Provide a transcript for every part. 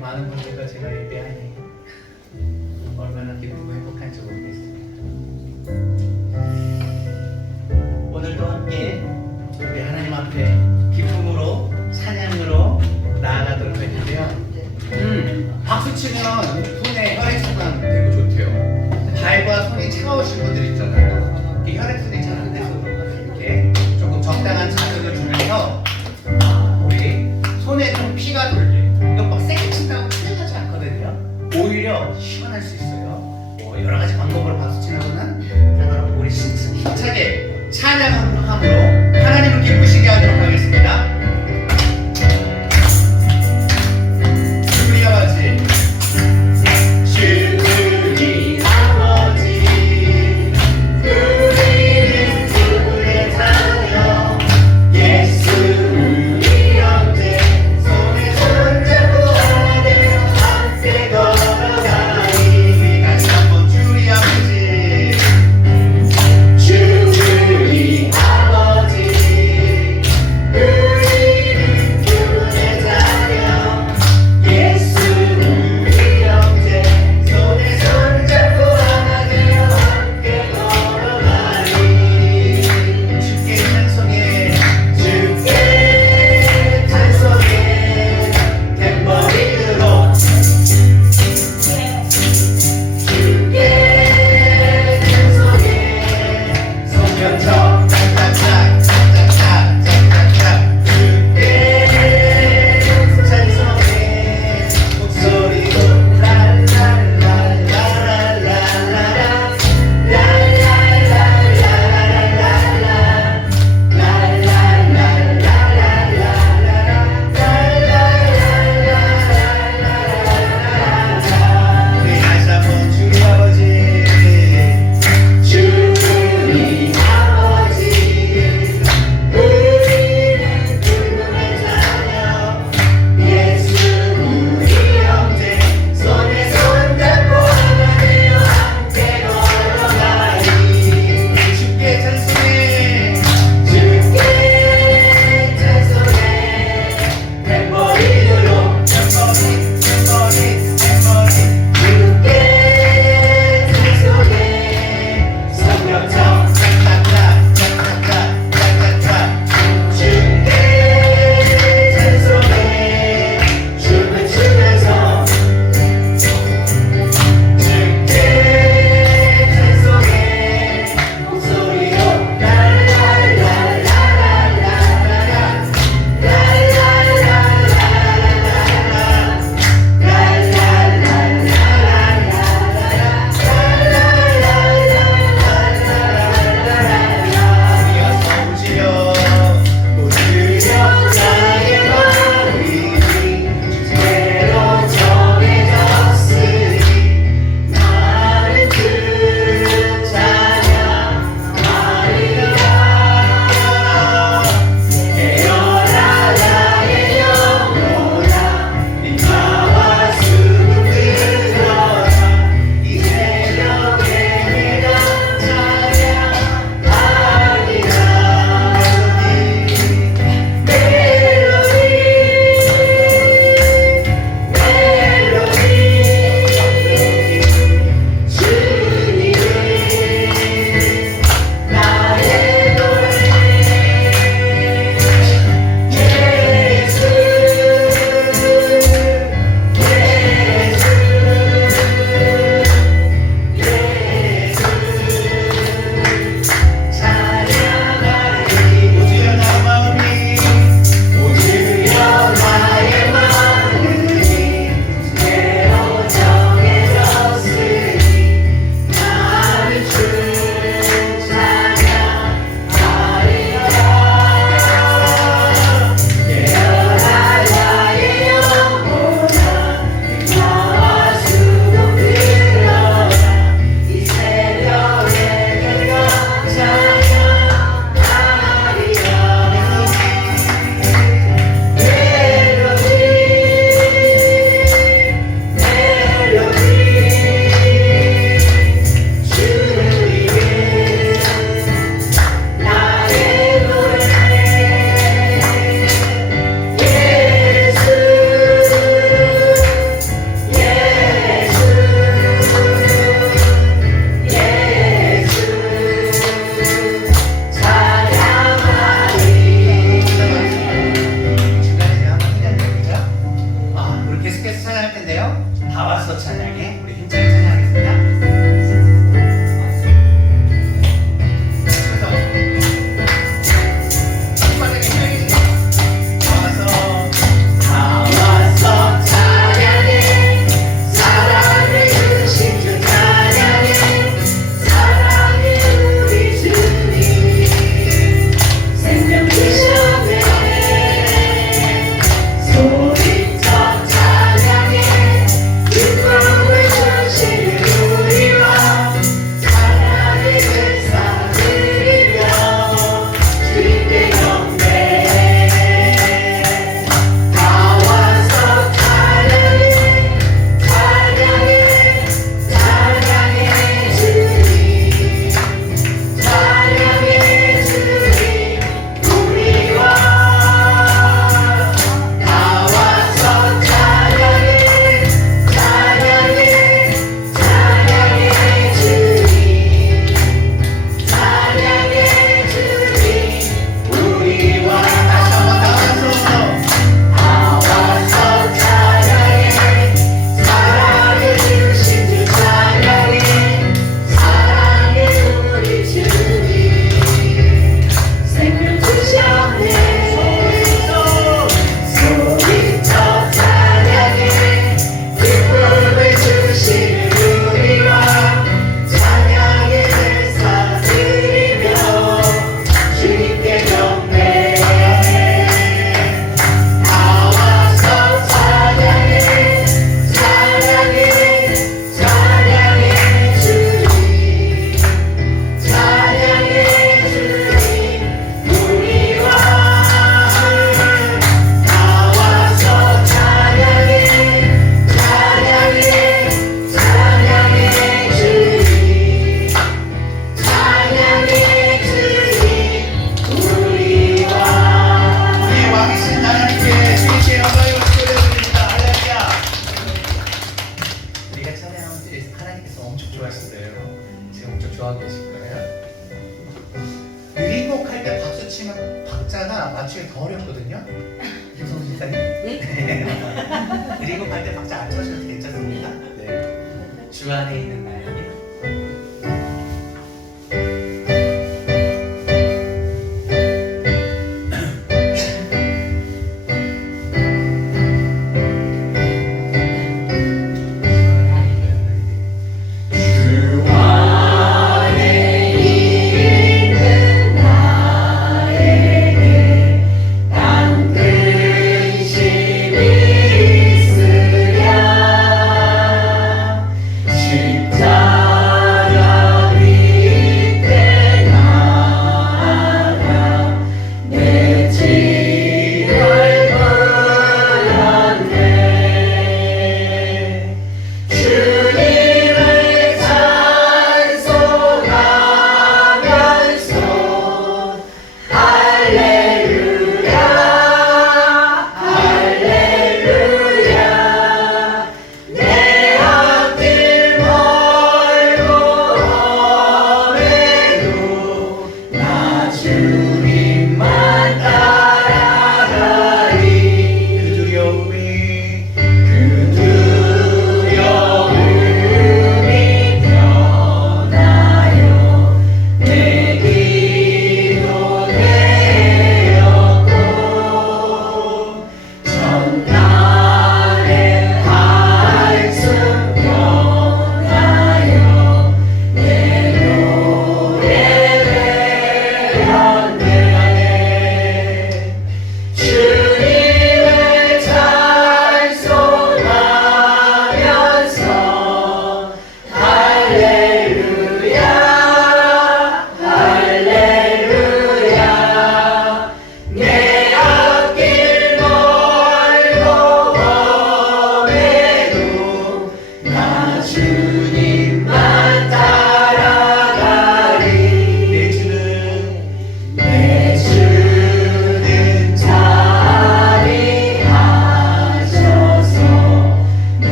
많은 분들과 제가 예배하니 얼마나 기쁘고 행복한지 모르겠습니다. 오늘도 함께 우리 하나님 앞에 기쁨으로 찬양으로 나아가도록 할 텐데요. 박수 치면 손에 혈액순환 되고 좋대요. 발과 손이 차가우신 분들 있잖아요. 이게 혈액순환이 잘 안 돼서 이렇게 조금 적당한 자극을 주면서 우리 손에 좀 피가 돌게. 이거 막 세게 친다고 큰일 나지 않거든요. 오히려 시원할 수 있어요. 뭐 여러 가지 방법으로 박수 치는 거는 상관없고 우리 힘차게 찬양함으로 하나님을 기쁘시게 하도록 하겠습니다. 우리 아버지, 주님 아버지, 우리는 주의 자녀 예수 우리 형제 손에 손잡고 하나 되어 함께 걸어가니 다시 한번 주리 아버지, 주리 아버지, 다 왔어 찬양해. 우리 힘차게 찬양하겠습니다. 하나님께서 엄청 좋아하신대요. 지금 엄청 좋아하고 계실 거예요. 느리곡 할 때 박수 치면 박자가 맞추기 더 어렵거든요. 김성수 집사님. 느리곡 할 때 박자 안 쳐주셔도 괜찮습니다. 네. 주 안에 있는 나에게. 십자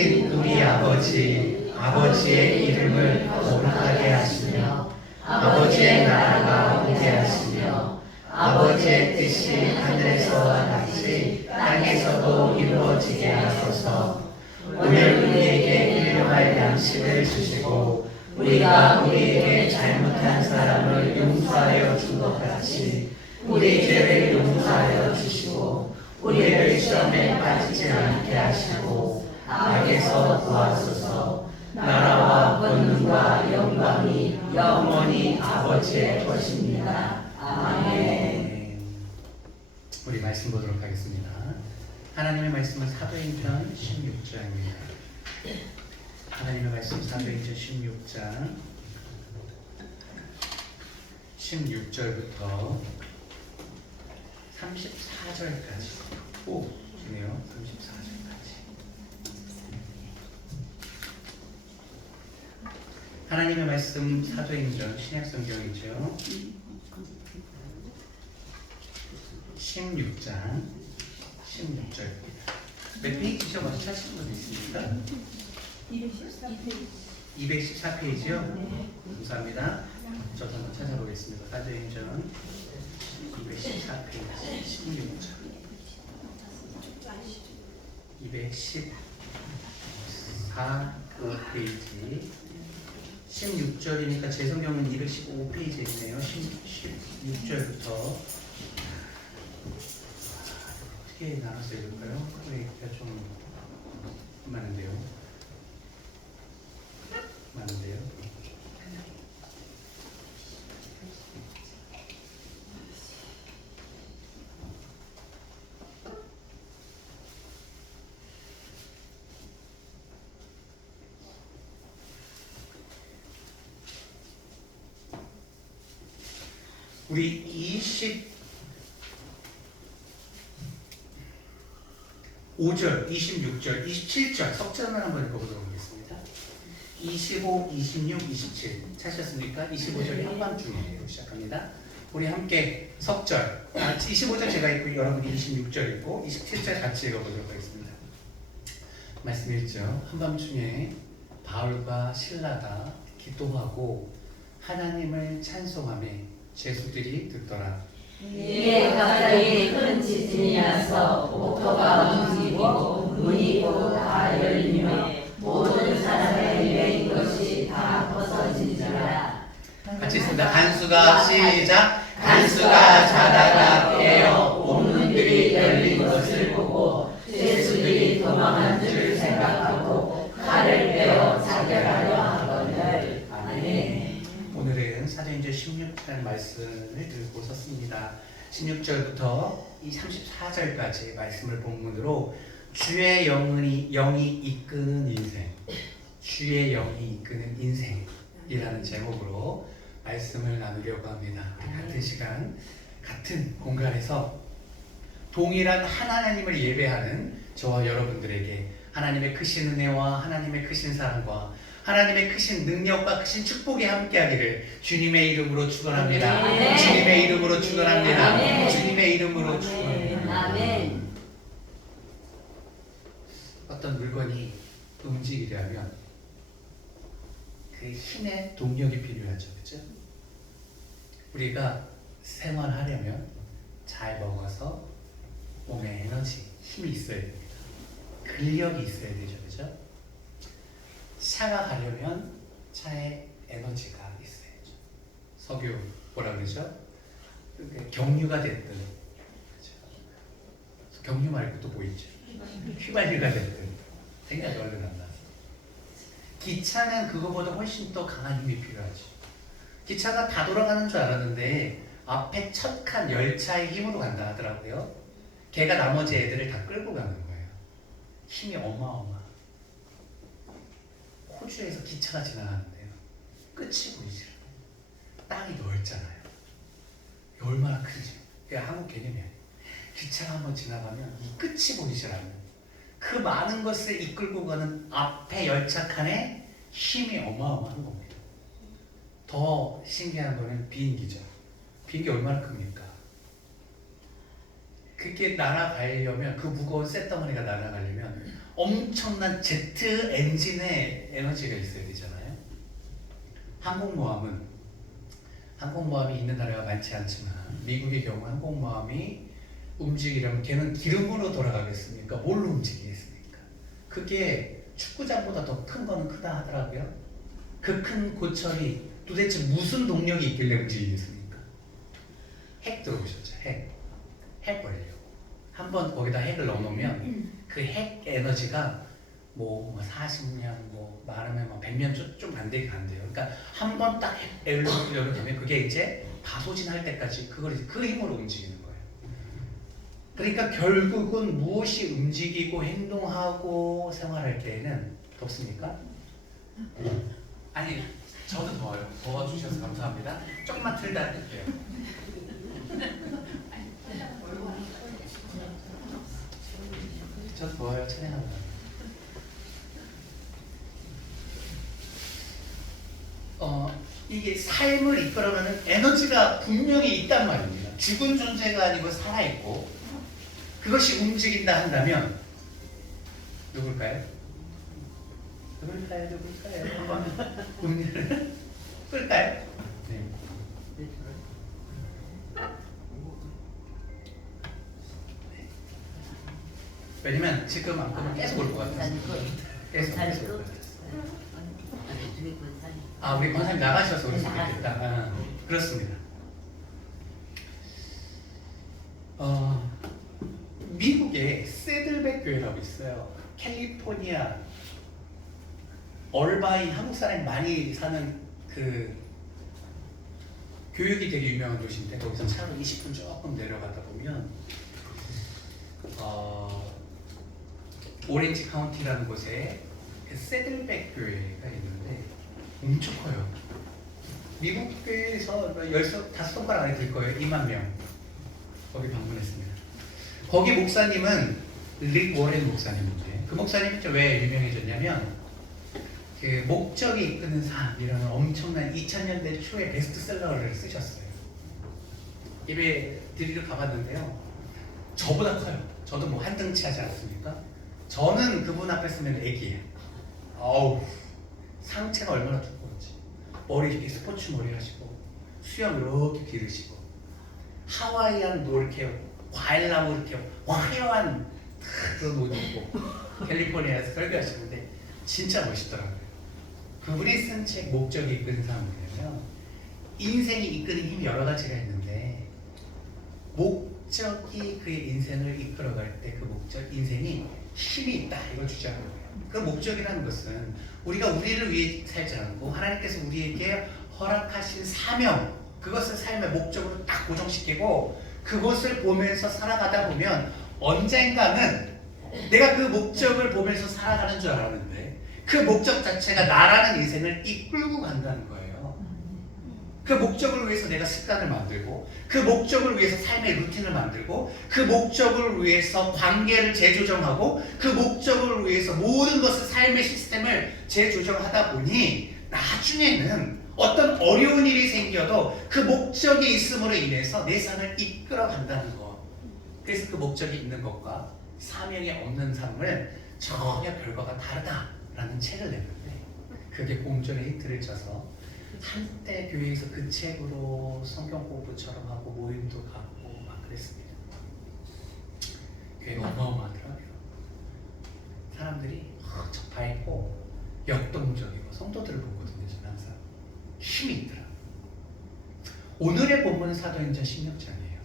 크신 우리 아버지, 아버지의 이름을 거룩하게 하시며 아버지의 나라가 오게 하시며 아버지의 뜻이 하늘에서와 같이 땅에서도 이루어지게 하소서. 오늘 우리에게 일용할 양식을 주시고 우리가 우리에게 잘못한 사람을 용서하여 준 것 같이 우리 죄를 용서하여 주시고 우리를 시험에 빠지지 않게 하시고 악에서 구하소서. 나라와 권능과 영광이 영원히 아버지의 것입니다. 아멘. 우리 말씀 보도록 하겠습니다. 하나님의 말씀은 사도행전 16장입니다. 하나님의 말씀 사도행전 16장 16절부터 34절까지. 오, 기네요. 34절까지. 하나님의 말씀 사도행전 신약성경이죠. 16장 16절입니다. 몇 페이지죠? 먼저 찾으신 분 있습니까? 214페이지요? 감사합니다. 저도 한번 찾아보겠습니다. 사도행전 214페이지 16장 214페이지 16절이니까 제 성경은 215페이지에 있네요. 16절부터 어떻게 나눠서 읽을까요? 그러기가 좀 많은데요. 우리 25절, 26절, 27절 석전을 한번 읽어보도록 하겠습니다. 25, 26, 27 찾으셨습니까? 25절이 한밤중에 시작합니다. 우리 함께 석절 25절 제가 읽고 여러분이 26절 읽고 27절 같이 읽어보도록 하겠습니다. 말씀 읽죠. 한밤중에 바울과 실라가 기도하고 하나님을 찬송하며 제수들이 듣더라. 이에 갑자기 큰 지진이 나서 옥토가 움직이고 문이 곧 다 열리며 모든 사람의 입에 것이 다 벗어진지라. 같이 있습니다. 간수가 시작. 간수가 자다가 깨어 옥문들이 열린 것을 보고 제수들이 도망한 줄 생각하고 칼을 빼어 자결하려 하거늘. 아멘. 오늘은 사도행전 16장 말씀을 들고 섰습니다. 16절부터 이 34절까지 말씀을 본문으로 주의 영이 이끄는 인생, 주의 영이 이끄는 인생이라는 제목으로 말씀을 나누려고 합니다. 우리 같은 시간, 같은 공간에서 동일한 하나님을 예배하는 저와 여러분들에게 하나님의 크신 은혜와 하나님의 크신 사랑과 하나님의 크신 능력과 크신 축복이 함께하기를 주님의 이름으로 축원합니다. 아멘. 주님의 이름으로 축원합니다. 아멘. 주님의 이름으로 축원합니다. 아멘. 어떤 물건이 움직이려면 그 힘의 동력이 필요하죠, 그렇죠? 우리가 생활하려면 잘 먹어서 몸에 에너지, 힘이 있어야 됩니다. 근력이 있어야 되죠, 그렇죠? 차가 가려면 차에 에너지가 있어야죠. 석유 뭐라 그러죠? 경유가 됐든, 그렇죠? 경유 말고 또 뭐 있죠? 휘발유가 됐든 생각이 얼른 안 나서. 기차는 그거보다 훨씬 더 강한 힘이 필요하죠. 기차가 다 돌아가는 줄 알았는데 앞에 첫 칸 열차의 힘으로 간다 하더라고요. 걔가 나머지 애들을 다 끌고 가는 거예요. 힘이 어마어마. 호주에서 기차가 지나가는데요. 끝이 보이질 않아요. 땅이 넓잖아요. 얼마나 크지? 그게 한국 개념이 아니에요. 기차가 한번 지나가면 이 끝이 보이질 않아요. 그 많은 것을 이끌고 가는 앞에 열차 칸에 힘이 어마어마한 겁니다. 더 신기한 거는 비행기죠. 비행기 얼마나 큽니까? 그게 날아가려면 그 무거운 쇳덩어리가 날아가려면 엄청난 제트 엔진의 에너지가 있어야 되잖아요. 항공모함이 있는 나라가 많지 않지만 미국의 경우 항공모함이 움직이려면 걔는 기름으로 돌아가겠습니까? 뭘로 움직이겠습니까? 그게 축구장보다 더 큰 거는 크다 하더라고요. 그 큰 고철이 도대체 무슨 동력이 있길래 움직이겠습니까? 핵 들어보셨죠? 핵 원료. 한번 거기다 핵을 넣어놓으면 그 핵 에너지가 뭐 40년, 뭐 많으면 100년 좀 안 되게 안 돼요. 그러니까 한 번 딱 핵을 넣으려고 되면 그게 이제 가소진할 때까지 그 힘으로 움직이는 거예요. 그러니까 결국은 무엇이 움직이고 행동하고 생활할 때에는 덥습니까? 아니, 저도 더워요. 더워주셔서 감사합니다. 조금만 틀다 할게요. 저 더워요. 찬양합니다. 이게 삶을 이끌어가는 에너지가 분명히 있단 말입니다. 죽은 존재가 아니고 살아있고 그것이 움직인다 한다면 누굴까요? 한번 음료를 끌까요? 네. 왜냐면 지금 안 끄면 계속 올 것 같아서 계속 올 것 같아서. 우리 권사님 나가셔서 그럴 수 있겠다. 그렇습니다. 미국에 세들백 교회라고 있어요. 캘리포니아 얼바인, 한국 사람이 많이 사는 그 교육이 되게 유명한 도시인데 거기서 차로 20분 조금 내려가다 보면 오렌지 카운티라는 곳에 세들백 교회가 있는데 엄청 커요. 미국 교회에서 15손가락 안에 들 거예요. 2만 명. 거기 방문했습니다. 거기 목사님은 릭 워렌 목사님인데 그 목사님이 왜 유명해졌냐면 그 목적이 이끄는 삶이라는 엄청난 2000년대 초에 베스트셀러를 쓰셨어요. 예배 드리러 가봤는데요. 저보다 커요. 저도 뭐 한 등치 하지 않습니까? 저는 그분 앞에 쓰면 애기예요. 상체가 얼마나 두꺼운지. 머리 이렇게 스포츠 머리 하시고 수염 이렇게 기르시고 하와이안 뭐 이렇게 과일나무 이렇게 화려한 그런 옷 입고 캘리포니아에서 설교하시는데 진짜 멋있더라고요. 그분이 쓴 책 목적이 이끄는 삶이냐면 인생이 이끄는 힘이 여러 가지가 있는데 목적이 그의 인생을 이끌어갈 때 그 목적, 인생이 힘이 있다 이걸 주장하는 거예요. 그 목적이라는 것은 우리가 우리를 위해 살지 않고 하나님께서 우리에게 허락하신 사명, 그것을 삶의 목적으로 딱 고정시키고 그것을 보면서 살아가다 보면 언젠가는 내가 그 목적을 보면서 살아가는 줄 알았는데 그 목적 자체가 나라는 인생을 이끌고 간다는 거예요. 그 목적을 위해서 내가 습관을 만들고 그 목적을 위해서 삶의 루틴을 만들고 그 목적을 위해서 관계를 재조정하고 그 목적을 위해서 모든 것을 삶의 시스템을 재조정하다 보니 나중에는 어떤 어려운 일이 생겨도 그 목적이 있음으로 인해서 내 삶을 이끌어 간다는 것. 그래서 그 목적이 있는 것과 사명이 없는 삶을 전혀 결과가 다르다라는 책을 냈는데 그게 공전의 히트를 쳐서 한때 교회에서 그 책으로 성경 공부처럼 하고 모임도 갖고 막 그랬습니다. 교회가 어마어마하더라고요. 사람들이 밝고 역동적이고 성도들을 보거든요. 저는 항상 힘이 있더라. 오늘의 본문은 사도행전 16장이에요.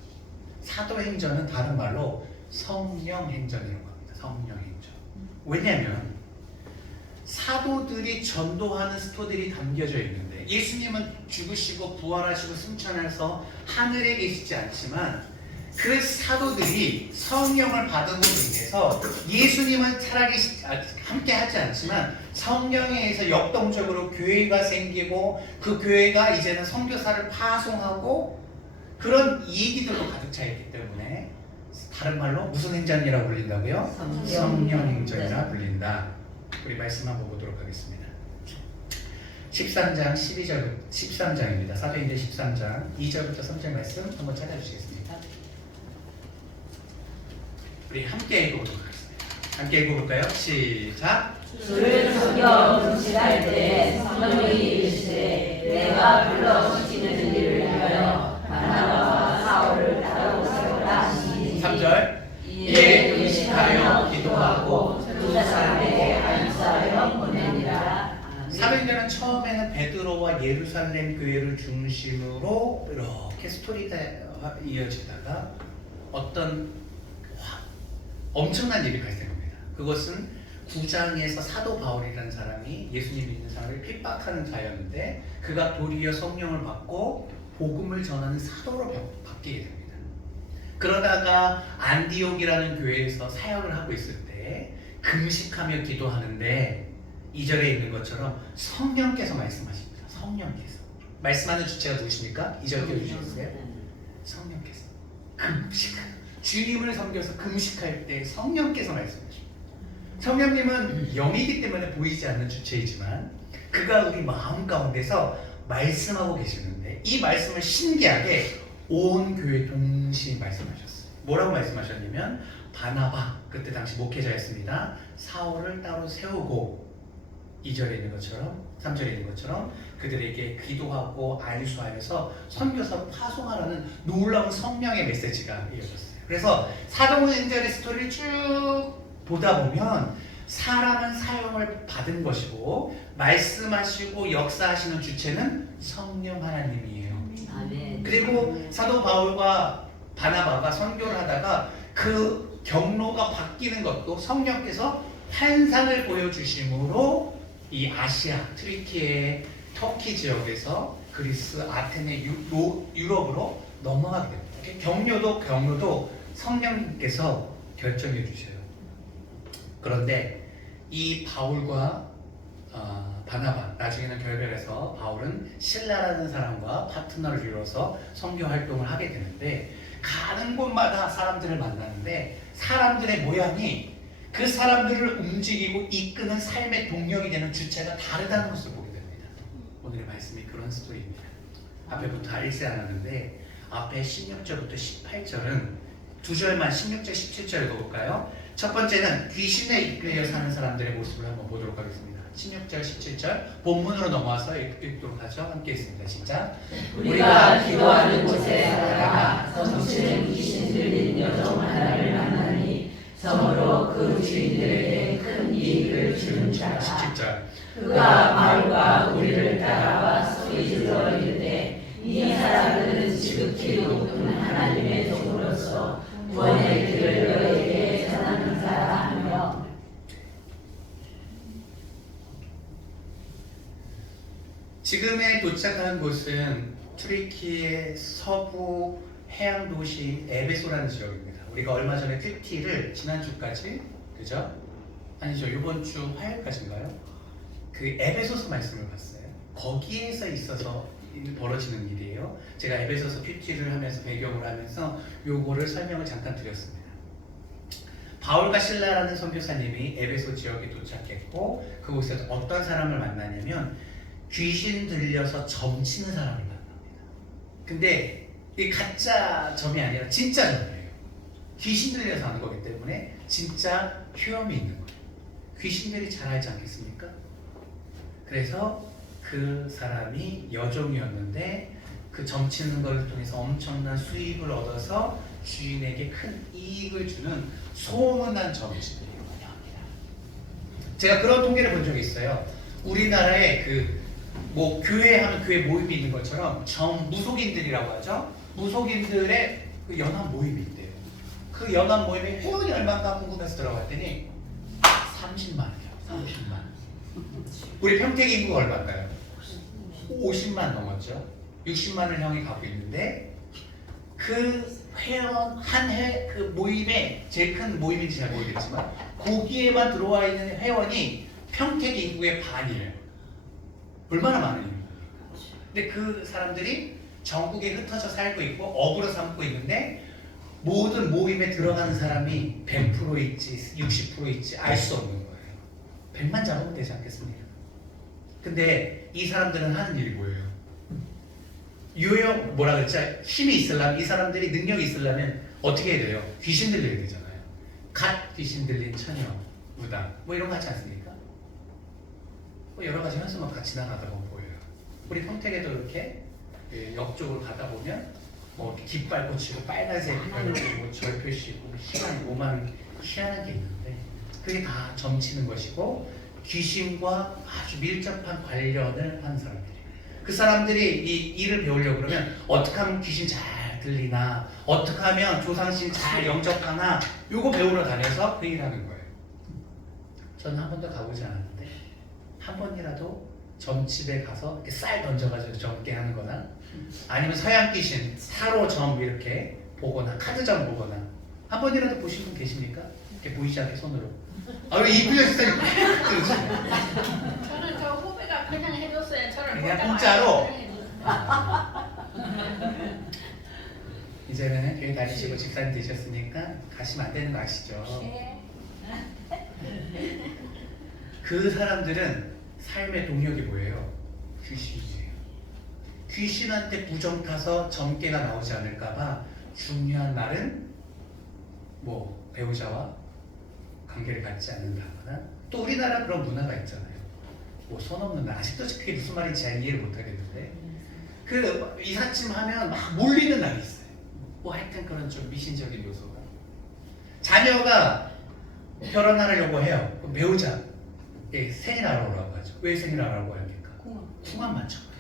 사도행전은 다른 말로 성령행전이라고 합니다. 성령행전. 왜냐하면 사도들이 전도하는 스토리들이 담겨져 있는데 예수님은 죽으시고 부활하시고 승천해서 하늘에 계시지 않지만 그 사도들이 성령을 받음으로 인해서 예수님은 살아계시지 함께 하지 않지만 성령에 의해서 역동적으로 교회가 생기고 그 교회가 이제는 선교사를 파송하고 그런 얘기들로 가득 차 있기 때문에 다른 말로 무슨 행전이라고 불린다고요? 성령행전이라 불린다. 우리 말씀 한번 보도록 하겠습니다. 13장 13장입니다. 사도행전 13장 2절부터 3절 말씀 한번 찾아주시겠습니까? 우리 함께 읽어보도록 하겠습니다. 함께 읽어볼까요? 시작. 주를 섬겨 금식할 때 성령이 이르시되 내가 불러주시는 일을 위하여 바나바와 사울을 따로 세우라 하시니 3절. 이에 금식하여 기도하고 두 사람에게 안수하여 보내니라. 사도행전은 처음에는 베드로와 예루살렘 교회를 중심으로 이렇게 스토리가 이어지다가 어떤 엄청난 일이 발생합니다. 그것은 9장에서 사도 바울이라는 사람이 예수님 믿는 사람을 핍박하는 자였는데 그가 도리어 성령을 받고 복음을 전하는 사도로 바뀌게 됩니다. 그러다가 안디옥이라는 교회에서 사역을 하고 있을 때 금식하며 기도하는데 2절에 있는 것처럼 성령께서 말씀하십니다. 성령께서 말씀하는 주체가 누구십니까? 2절 띄워주시겠어요? 성령께서 주님을 섬겨서 금식할 때 성령께서 말씀하십니다. 성령님은 영이기 때문에 보이지 않는 주체이지만 그가 우리 마음 가운데서 말씀하고 계시는데 이 말씀을 신기하게 온 교회 동시에 말씀하셨어요. 뭐라고 말씀하셨냐면 바나바, 그때 당시 목회자였습니다. 사울을 따로 세우고 2절에 있는 것처럼 3절에 있는 것처럼 그들에게 기도하고 안수하여서 선교사로 파송하라는 놀라운 성령의 메시지가 이어졌어요. 그래서 사도행전의 스토리를 쭉 보다 보면 사람은 사용을 받은 것이고 말씀하시고 역사하시는 주체는 성령 하나님이에요. 아멘. 그리고 사도 바울과 바나바가 선교를 하다가 그 경로가 바뀌는 것도 성령께서 환상을 보여주심으로 이 아시아, 트리키의 터키 지역에서 그리스, 아테네, 유럽으로 넘어가게 됩니다. 경로도 성령께서 결정해 주셔요. 그런데 이 바울과 바나바, 나중에는 결별해서 바울은 실라라는 사람과 파트너를 이뤄서 선교 활동을 하게 되는데 가는 곳마다 사람들을 만나는데 사람들의 모양이 그 사람들을 움직이고 이끄는 삶의 동력이 되는 주체가 다르다는 것을 보게 됩니다. 오늘의 말씀이 그런 스토리입니다. 앞에부터 읽지 않았는데 앞에 16절부터 18절은 두 절만 16절, 17절 읽어볼까요? 첫 번째는 귀신에 이끌려 사는 사람들의 모습을 한번 보도록 하겠습니다. 16절, 17절 본문으로 넘어와서 읽도록 하죠. 함께 있습니다. 시작. 우리가 기도하는 곳에 살다가 넘치는 귀신 들린 여종 하나를 만나니 성으로 그 주인들에게 큰 이익을 주는 자라. 17절. 그가 바울과 우리를 따라와 소리 질러 이르되 이 사람들은 지극히 높은 하나님의 종으로서 구원의 길을 너에게 전하는 자라 하며 지금에 도착한 곳은 투르키의 서부 해양 도시 에베소라는 지역입니다. 우리가 얼마 전에 큐티를 지난주까지, 그죠? 아니죠, 이번 주 화요일까지인가요? 그 에베소서 말씀을 봤어요. 거기에서 있어서 벌어지는 일이에요. 제가 에베소서 큐티를 하면서 배경을 하면서 요거를 설명을 잠깐 드렸습니다. 바울과 실라라는 선교사님이 에베소 지역에 도착했고 그곳에서 어떤 사람을 만나냐면 귀신 들려서 점치는 사람을 만납니다. 근데 이 가짜 점이 아니라 진짜 점이에요. 귀신 들려서 하는 거기 때문에 진짜 효험이 있는 거예요. 귀신들이 잘 알지 않겠습니까? 그래서 그 사람이 여종이었는데 그 점치는 걸 통해서 엄청난 수입을 얻어서 주인에게 큰 이익을 주는 소문난 점치들이라고 합니다. 제가 그런 통계를 본 적이 있어요. 우리나라에 뭐 교회 하면 교회 모임이 있는 것처럼 무속인들이라고 하죠. 무속인들의 그 연합 모임이 있대요. 그 연합 모임에 회원이 얼마인가 궁금해서 들어갔더니 30만 원이요. 30만 원. 우리 평택 인구가 얼마인가요? 50만 넘었죠. 60만을 형이 갖고 있는데 그 회원 그 모임에 제일 큰 모임인지 잘 모르겠지만 거기에만 들어와 있는 회원이 평택 인구의 반이에요. 얼마나 많은 인구입니까? 근데 그 사람들이 전국에 흩어져 살고 있고 업으로 삼고 있는데 모든 모임에 들어가는 사람이 100%일지 60%일지 알 수 없는 거예요. 100만 잡으면 되지 않겠습니까? 근데 이 사람들은 하는 일이 뭐예요? 뭐라 그랬지? 힘이 있으려면, 이 사람들이 능력이 있으려면 어떻게 해야 돼요? 귀신 들려야 되잖아요. 갓 귀신 들린 처녀, 무당 뭐 이런 거 하지 않습니까? 뭐 여러 가지 현수막 같이 지나가다 보면 보여요. 우리 평택에도 이렇게 역 쪽으로 가다 보면 뭐 깃발 꽂히고 빨간색 별표, 뭐 절표시 있고 오만 희한한 게 있는데 그게 다 점치는 것이고 귀신과 아주 밀접한 관련을 하는 사람들이에요. 그 사람들이 이 일을 배우려고 그러면 어떻게 하면 귀신 잘 들리나, 어떻게 하면 조상신 잘 영접하나, 요거 배우러 다녀서 그 일하는 거예요. 저는 한 번도 가보지 않았는데 한 번이라도 점집에 가서 이렇게 쌀 던져가지고 점게 하는 거나 아니면 서양 귀신 타로 점 이렇게 보거나 카드점 보거나 한 번이라도 보신 분 계십니까? 이렇게 보이지 않게 손으로. 아, 왜 이쁘게 스타일이 저는 저 후배가 그냥 해줬어요. 저를 그냥 보다가 공짜로? 그냥 해줬어요. 이제는 교회 다니시고 집사님 되셨으니까 가시면 안 되는 거 아시죠? 네. 그 사람들은 삶의 동력이 뭐예요? 귀신이에요. 귀신한테 부정 타서 점괘가 나오지 않을까봐 중요한 날은 뭐 배우자와 관계를 갖지 않는다거나, 또 우리나라 그런 문화가 있잖아요. 뭐 손 없는 날, 아직도 그게 무슨 말인지 잘 이해를 못 하겠는데 그 이삿짐 하면 막 몰리는 날이 있어요. 뭐 하여튼 그런 좀 미신적인 요소가. 자녀가 결혼하려고 해요. 그럼 배우자 생일 알아보라고 하죠. 왜 생일 알아보라고 합니까? 궁합 맞춰봐요.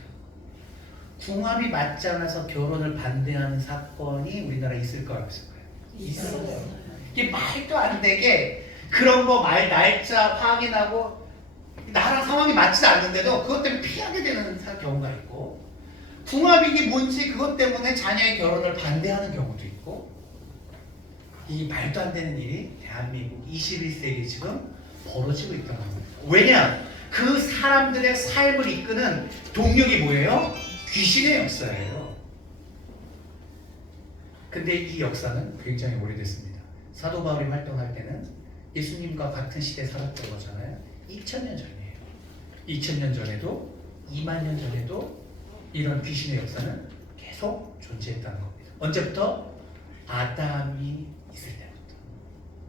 궁합이 맞지 않아서 결혼을 반대하는 사건이 우리나라에 있을 거야 없을 거야? 있어요. 이게 말도 안 되게 그런 거 날짜 확인하고 나랑 상황이 맞지 않는데도 그것 때문에 피하게 되는 경우가 있고, 궁합이 이게 뭔지 그것 때문에 자녀의 결혼을 반대하는 경우도 있고, 이 말도 안 되는 일이 대한민국 21세기 지금 벌어지고 있다는 겁니다. 왜냐? 그 사람들의 삶을 이끄는 동력이 뭐예요? 귀신의 역사예요. 근데 이 역사는 굉장히 오래됐습니다. 사도 바울이 활동할 때는 예수님과 같은 시대에 살았던 거잖아요. 2000년 전이에요. 2000년 전에도 2만 년 전에도 이런 귀신의 역사는 계속 존재했다는 겁니다. 언제부터? 아담이 있을 때부터.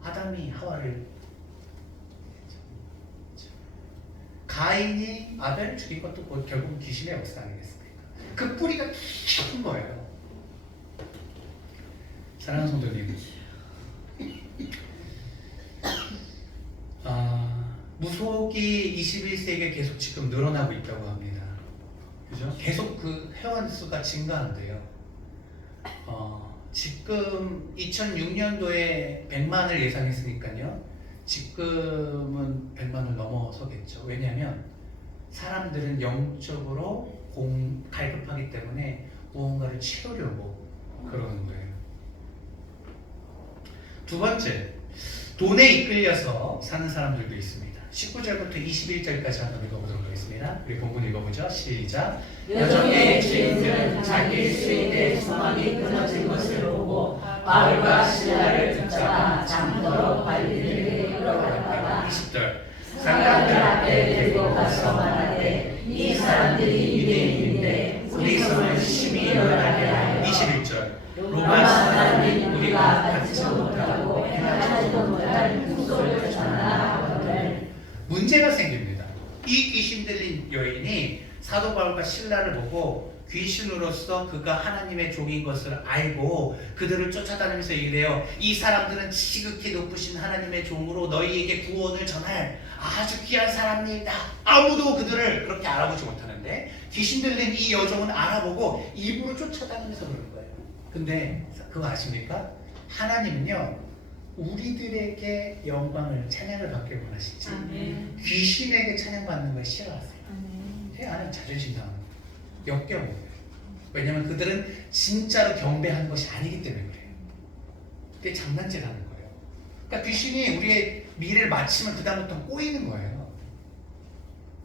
아담이 하와를, 가인이 아벨을 죽인 것도 결국 귀신의 역사 아니겠습니까? 그 뿌리가 깊은 거예요. 사랑하는 성도님, 무속이 21세기에 계속 지금 늘어나고 있다고 합니다. 그죠? 계속 그 회원 수가 증가한대요. 지금 2006년도에 100만을 예상했으니까요. 지금은 100만을 넘어서겠죠. 왜냐하면 사람들은 영적으로 갈급하기 때문에 무언가를 치우려고 그러는 거예요. 두 번째, 돈에 이끌려서 사는 사람들도 있습니다. 19절부터 21절까지 한번 읽어보도록 하겠습니다. 우리 본문 읽어보죠. 시작. 여종의 주인들은 자기 수인의 소망이 끊어진 것을 보고 바울과 실라를 붙잡아 장터로 관리들에게 끌어갔다가 20절. 사람들 앞에 데리고 가서 말하되 이 사람들이 유대인인데 우리 성을 심히 열하게 하여 21절. 로마 사람인 우리가 받지도 못하고 행하지도 못할 풍소를 전하나 하거늘. 문제가 생깁니다. 이 귀신 들린 여인이 사도 바울과 실라를 보고 귀신으로서 그가 하나님의 종인 것을 알고 그들을 쫓아다니면서 이래요. 이 사람들은 지극히 높으신 하나님의 종으로 너희에게 구원을 전할 아주 귀한 사람이다. 아무도 그들을 그렇게 알아보지 못하는데 귀신 들린 이 여종은 알아보고 일부러 쫓아다니면서 그러는 거예요. 근데 그거 아십니까? 하나님은요, 우리들에게 영광을, 찬양을 받길 원하시지 귀신에게 찬양받는 걸 싫어하세요. 제 안에 자존심 상하는 거예요. 역겨워요. 왜냐하면 그들은 진짜로 경배하는 것이 아니기 때문에 그래요. 그게 장난질하는 거예요. 그러니까 귀신이 우리의 미래를 마치면 그 다음부터 꼬이는 거예요.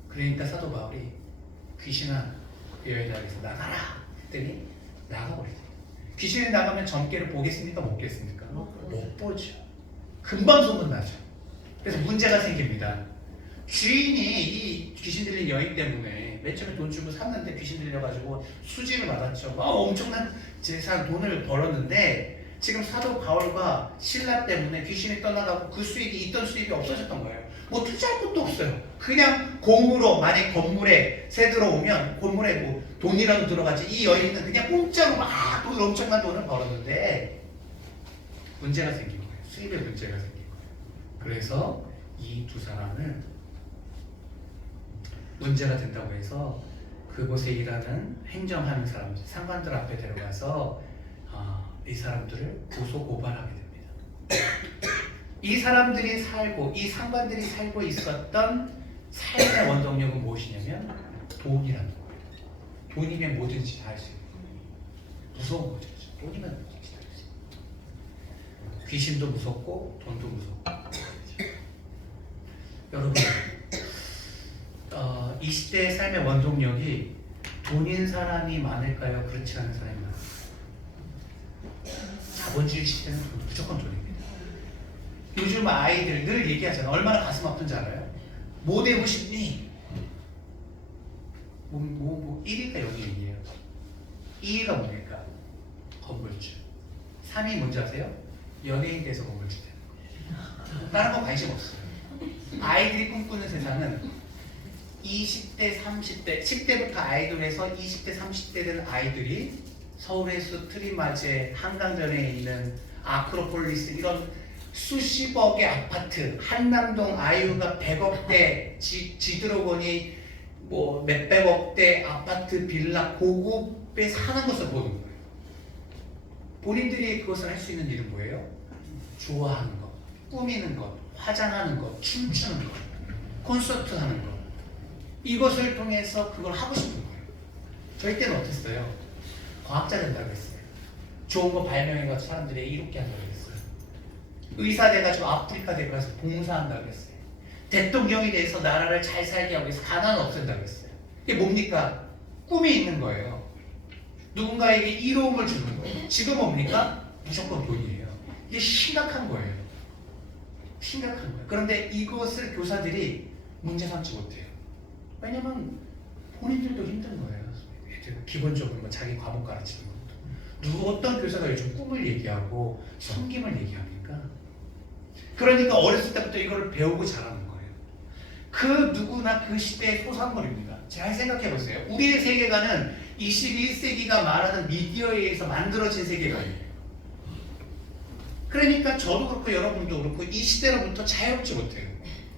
그러니까 사도 바울이 귀신아, 그 여인에게서 나가라 했더니 나가버리죠. 귀신이 나가면 점괘를 보겠습니까? 못 보겠습니까? 못 보죠. 금방 소문나죠. 그래서 문제가 생깁니다. 주인이 이 귀신 들린 여인 때문에 맨 처음에 돈 주고 샀는데 귀신 들려가지고 수지를 받았죠. 엄청난 재산, 돈을 벌었는데 지금 사도 바울과 신라 때문에 귀신이 떠나가고 그 수입이 있던 수입이 없어졌던 거예요. 뭐 투자할 것도 없어요. 그냥 공으로 만약 건물에 새 들어오면 건물에 뭐 돈이라도 들어가지 이 여인은 그냥 공짜로 막 돈 엄청난 돈을 벌었는데 문제가 생긴 거예요. 수입에 문제가 생긴 거예요. 그래서 이 두 사람을 문제가 된다고 해서 그곳에 일하는 행정하는 사람들, 상관들 앞에 데려가서 이 사람들을 고소 고발하게 됩니다. 이 사람들이 살고 이 상관들이 살고 있었던 삶의 원동력은 무엇이냐면 돈이라는 거예요. 돈이면 뭐든지 다 할 수 있는 거예요. 무서운 거죠. 돈이면 뭐든지 다 할 수 있는 거예요. 귀신도 무섭고 돈도 무섭고. 여러분 20대의 삶의 원동력이 돈인 사람이 많을까요? 그렇지 않은 사람이 많을까요? 자본주의 시대는 무조건 돈입니다. 요즘 아이들 늘 얘기하잖아요. 얼마나 가슴 아픈지 알아요? 뭐 되고 싶니? 1위가 연예인이에요. 2위가 뭡니까? 건물주. 3위 뭔지 아세요? 연예인 돼서 건물주 되는 거예요. 다른 거 관심 없어요. 아이들이 꿈꾸는 세상은 20대, 30대, 10대부터 아이돌에서 20대, 30대 된 아이들이 서울에서 트리마제, 한강전에 있는 아크로폴리스 이런 수십억의 아파트, 한남동 아이유가 100억대, 지드로건이 뭐 몇백억대 아파트, 빌라, 고급에 사는 것을 보는 거예요. 본인들이 그것을 할 수 있는 일은 뭐예요? 좋아하는 것, 꾸미는 것, 화장하는 것, 춤추는 것, 콘서트 하는 것. 이것을 통해서 그걸 하고 싶은 거예요. 저희 때는 어땠어요? 과학자 된다고 했어요. 좋은 거 발명해가지고 사람들이 이롭게 한다고 했어요. 의사 돼가지고 아프리카 돼가서 봉사한다고 했어요. 대통령이 돼서 나라를 잘 살게 하기 위해서 가난 없앤다고 했어요. 이게 뭡니까? 꿈이 있는 거예요. 누군가에게 이로움을 주는 거예요. 지금 뭡니까? 무조건 돈이에요. 이게 심각한 거예요. 심각한 거예요. 그런데 이것을 교사들이 문제 삼지 못해요. 왜냐면 본인들도 힘든 거예요. 기본적으로 뭐 자기 과목 가르치는 것도. 어떤 교사가 요즘 꿈을 얘기하고 섬김을 얘기합니까? 그러니까 어렸을 때부터 이거를 배우고 자라는 거예요. 그 누구나 그 시대의 소산물입니다. 잘 생각해 보세요. 우리의 세계관은 21세기가 말하는 미디어에 의해서 만들어진 세계관이에요. 그러니까 저도 그렇고 여러분도 그렇고 이 시대로부터 자유롭지 못해요.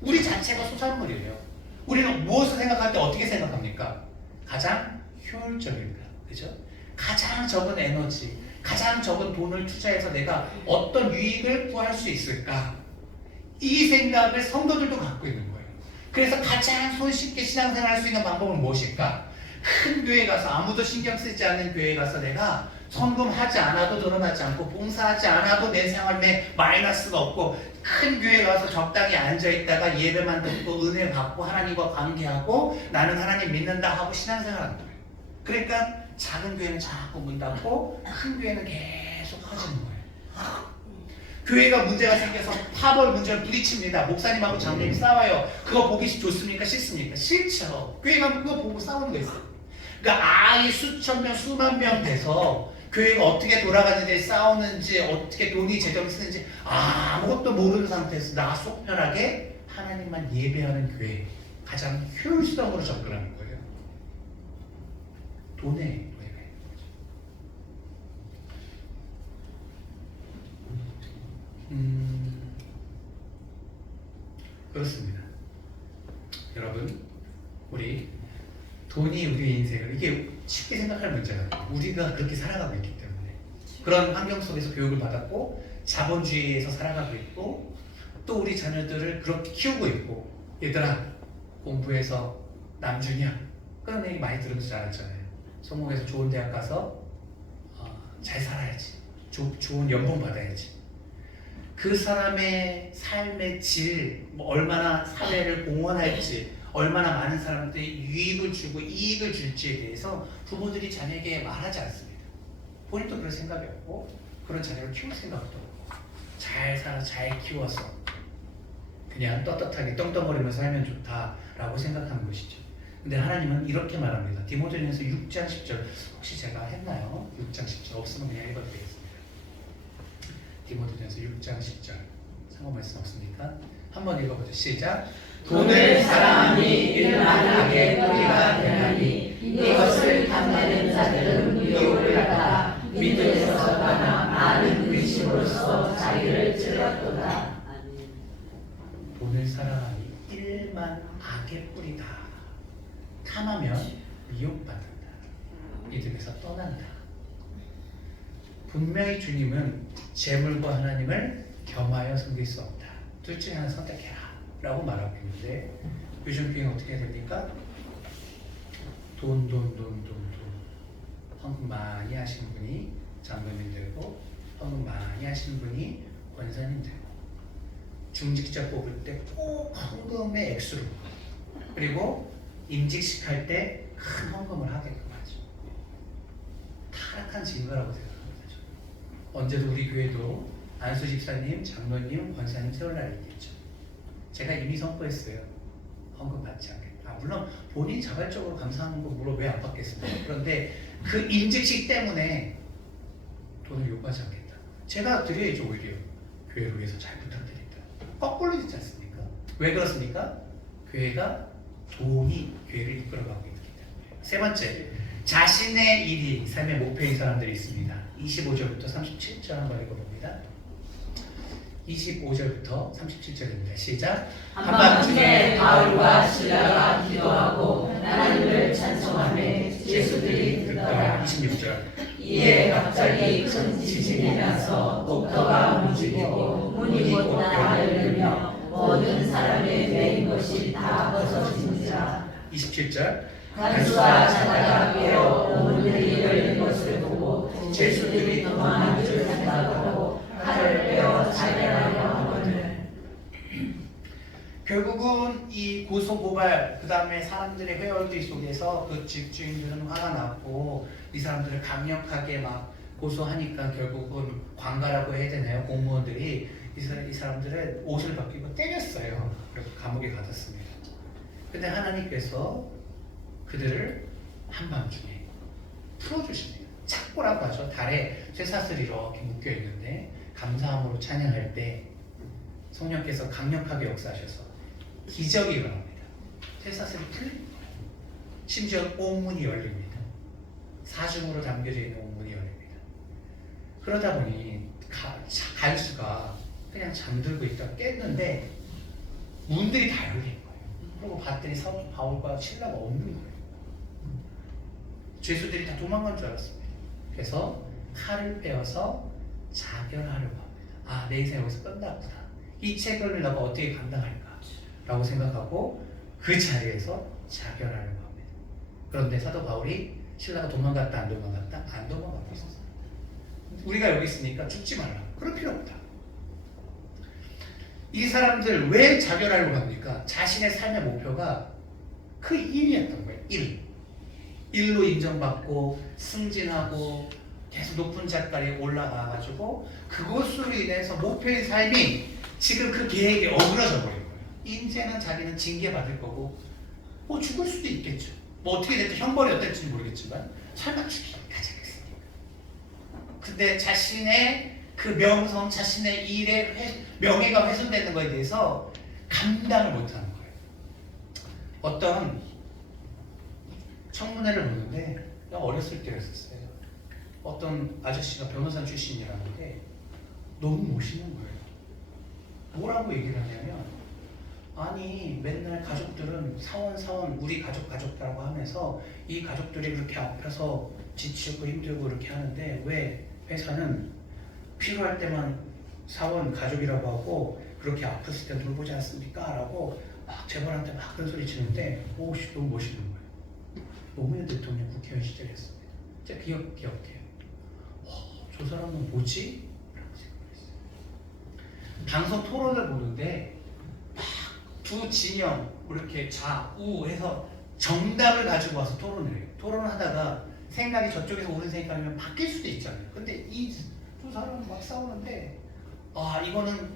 우리 자체가 소산물이에요. 우리는 무엇을 생각할 때 어떻게 생각합니까? 가장 효율적일까? 그죠? 가장 적은 에너지, 가장 적은 돈을 투자해서 내가 어떤 유익을 구할 수 있을까? 이 생각을 성도들도 갖고 있는 거예요. 그래서 가장 손쉽게 신앙생활 할 수 있는 방법은 무엇일까? 큰 교회 가서 아무도 신경 쓰지 않는 교회에 가서 내가 헌금하지 않아도 늘어나지 않고 봉사하지 않아도 내 삶에 마이너스가 없고 큰 교회 가서 적당히 앉아있다가 예배만 듣고 은혜 받고 하나님과 관계하고 나는 하나님 믿는다 하고 신앙생활하는 거예요. 그러니까 작은 교회는 자꾸 문 닫고 큰 교회는 계속 커지는 거예요. 교회가 문제가 생겨서 파벌 문제를 부딪힙니다. 목사님하고 장로님이 싸워요. 그거 보기 좋습니까? 싫습니까? 싫죠. 교회가 그거 보고 싸우는 거 있어요. 그러니까 아예 수천 명, 수만 명 돼서 교회가 어떻게 돌아가는지 싸우는지 어떻게 돈이 재정을 쓰는지 아무것도 모르는 상태에서 나 속 편하게 하나님만 예배하는 교회 가장 효율성으로 접근하는 거예요. 돈에 노예가 있는 거죠. 그렇습니다. 여러분, 우리 돈이 우리의 인생을 이게 쉽게 생각할 문제가 아니에요. 우리가 그렇게 살아가고 있기 때문에 그런 환경 속에서 교육을 받았고 자본주의에서 살아가고 있고 또 우리 자녀들을 그렇게 키우고 있고 얘들아 공부해서 남주냐 그런 얘기 많이 들으면서 자랐잖아요. 성공해서 좋은 대학 가서 잘 살아야지. 좋은 연봉 받아야지. 그 사람의 삶의 질, 얼마나 사회를 공헌할지, 얼마나 많은 사람들이 유익을 주고 이익을 줄지에 대해서 부모들이 자녀에게 말하지 않습니다. 본인도 그럴 생각이 없고 그런 자녀를 키울 생각도 없고 잘 살아 잘 키워서 그냥 떳떳하게 떵떵거리면서 살면 좋다라고 생각하는 것이죠. 근데 하나님은 이렇게 말합니다. 디모데전서 6장 10절 혹시 제가 했나요? 6장 10절 없으면 그냥 읽어도 되겠습니다. 디모데전서 6장 10절 상호 말씀 없습니까? 한번 읽어보죠. 시작. 돈을 사랑하니 일만 악의 뿌리가 되나니 이것을 탐내는 자들은 유혹을 받아 믿음에서 떠나 많은 의심으로써 자기를 찔렀도다. 돈을 사랑하니 일만 악의 뿌리다. 탐하면 미혹받는다. 믿음에서 떠난다. 분명히 주님은 재물과 하나님을 겸하여 섬길 수 없다. 둘 중에 하나 선택해라 라고 말하고 있는데 요즘 교회는 어떻게 됩니까? 돈 헌금 많이 하시는 분이 장로님 되고 헌금 많이 하시는 분이 권사님 되고 중직자 뽑을 때 꼭 헌금의 액수로 그리고 임직식 할 때 큰 헌금을 하게끔 하죠. 타락한 증거라고 생각합니다. 언제도 우리 교회도 안수 집사님, 장로님, 권사님 세울 날이 있겠죠. 제가 이미 선포했어요. 헌금 받지 않겠다. 물론 본인 자발적으로 감사하는 거 물론 왜 안 받겠습니까? 그런데 그 임직식 때문에 돈을 요구하지 않겠다. 제가 드려야죠. 오히려 교회를 위해서 잘 부탁드립니다. 거꾸로 되지 않습니까? 왜 그렇습니까? 교회가 돈이 교회를 이끌어가고 있기 때문에. 세 번째, 자신의 일이 삶의 목표인 사람들이 있습니다. 25절부터 37절 한번 읽어봅니다. 25절부터 37절입니다. 시작. 한밤중에 바울과 실라가 기도하고 하나님을 찬송하며 제수들이 듣더라. 26절. 이에 갑자기 큰 지진이 나서 목터가 움직이고 문이 곧다 열리며 모든 사람의 매인 것이 다 벗어진지라. 27절. 간수가 자다가 깨어 문들이 열린 것을 보고 제수들이 도망한 줄 생각하고 칼을 빼어 자결하려 하거늘. 결국은 이 고소 고발 그 다음에 사람들의 회열기 속에서 그 집주인들은 화가 났고 이 사람들을 강력하게 막 고소하니까 결국은 관가라고 해야 되나요? 공무원들이 이 사람들을 옷을 벗기고 때렸어요. 그래서 감옥에 가뒀습니다. 근데 하나님께서 그들을 한밤중에 풀어주십니다. 착고라고 하죠. 달에 쇠사슬이 이렇게 묶여 있는데 감사함으로 찬양할 때 성령께서 강력하게 역사하셔서 기적이 일어납니다. 쇠사슬이 풀립니다. 심지어 옥문이 열립니다. 사중으로 담겨져 있는 옥문이 열립니다. 그러다 보니 간수가 그냥 잠들고 있다가 깼는데 문들이 다 열린 거예요. 그리고 봤더니 사도 바울과 실라가 없는 거예요. 죄수들이 다 도망간 줄 알았습니다. 그래서 칼을 빼어서 자결하려고 합니다. 아, 내 인생 여기서 끝났구나. 이 책을 내가 어떻게 감당할까? 라고 생각하고 그 자리에서 자결하려고 합니다. 그런데 사도 바울이 신라가 도망갔다 안 도망갔다? 안 도망가고 있었어요. 우리가 여기 있으니까 죽지 말라. 그럴 필요 없다. 이 사람들 왜 자결하려고 합니까? 자신의 삶의 목표가 그 일이었던 거예요. 일로 인정받고 승진하고 계속 높은 자리에 올라가가지고 그것으로 인해서 목표의 삶이 지금 그 계획에 어그러져 버린 거예요. 이제는 자기는 징계받을 거고 뭐 죽을 수도 있겠죠. 뭐 어떻게 될지 형벌이 어떨지 모르겠지만 설마 죽기까지 하겠습니까? 근데 자신의 그 명성, 자신의 일의 명예가 훼손되는 것에 대해서 감당을 못하는 거예요. 어떤 청문회를 보는데 어렸을 때였었어요. 어떤 아저씨가 변호사 출신이라는데 너무 멋있는 거예요. 뭐라고 얘기를 하냐면 아니 맨날 가족들은 사원 우리 가족이라고 하면서 이 가족들이 그렇게 앞에서 지치고 힘들고 이렇게 하는데 왜 회사는 필요할 때만 사원 가족이라고 하고 그렇게 아팠을 때 돌보지 않습니까? 라고 막 재벌한테 막 그런 소리 치는데 오씨 너무 멋있는 거예요. 노무현 대통령 국회의원 시절이었습니다. 진짜 기억해요. 저 사람은 뭐지? 라고 생각했어요. 방송 토론을 보는데 막 두 진영 이렇게 좌우 해서 정답을 가지고 와서 토론을 해요. 토론을 하다가 생각이 저쪽에서 오는 생각이면 바뀔 수도 있잖아요. 근데 이 두 사람은 막 싸우는데 이거는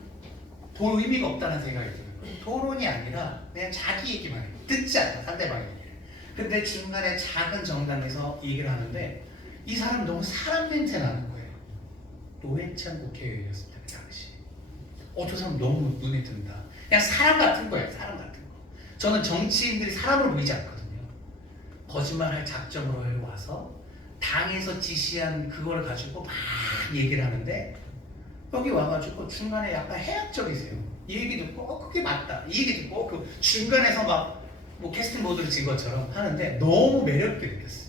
볼 의미가 없다는 생각이 들어요. 토론이 아니라 그냥 자기 얘기만 해요. 듣지 않아 상대방의 얘기를. 근데 중간에 작은 정당에서 얘기를 하는데 이 사람 너무 사람 냄새 나는 거예요. 노회찬 국회의원이었습니다. 그 당시. 저 사람 너무 눈에 든다. 그냥 사람 같은 거예요. 사람 같은 거. 저는 정치인들이 사람으로 보이지 않거든요. 거짓말할 작정으로 와서 당에서 지시한 그걸 가지고 막 얘기를 하는데 여기 와가지고 중간에 약간 해학적이세요. 이 얘기 듣고 그게 맞다. 이 얘기 듣고 그 중간에서 막 뭐 캐스팅 보드를 진 것처럼 하는데 너무 매력있게 느꼈어요.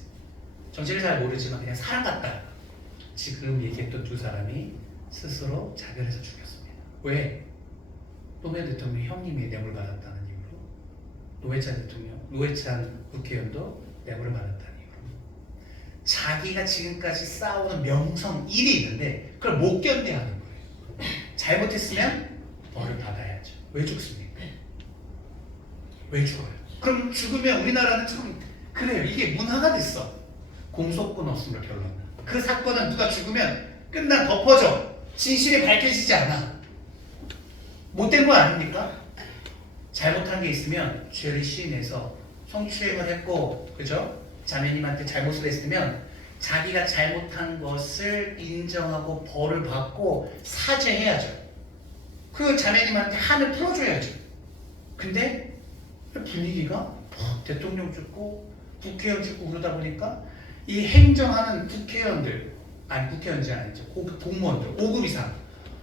정치를 잘 모르지만 그냥 사람 같다. 지금 얘기했던 두 사람이 스스로 자결해서 죽였습니다. 왜? 노무현 대통령이 형님이 뇌물 받았다는 이유로, 노회찬 국회의원도 뇌물을 받았다는 이유로, 자기가 지금까지 쌓아오는 명성, 일이 있는데 그걸 못 견뎌하는 거예요. 잘못했으면 벌을 받아야죠. 왜 죽습니까? 왜 죽어요? 그럼 죽으면 우리나라는 참 그래요. 이게 문화가 됐어. 공소권 없음으로 결론. 그 사건은 누가 죽으면 끝나 덮어져. 진실이 밝혀지지 않아. 못된 거 아닙니까? 잘못한 게 있으면 죄를 시인해서 성추행을 했고, 그죠? 자매님한테 잘못을 했으면 자기가 잘못한 것을 인정하고 벌을 받고 사죄해야죠. 그 자매님한테 한을 풀어줘야죠. 근데 분위기가 대통령 죽고 국회의원 죽고 그러다 보니까 이 행정하는 국회의원들, 아니 국회의원이 아니죠, 공무원들 5급 이상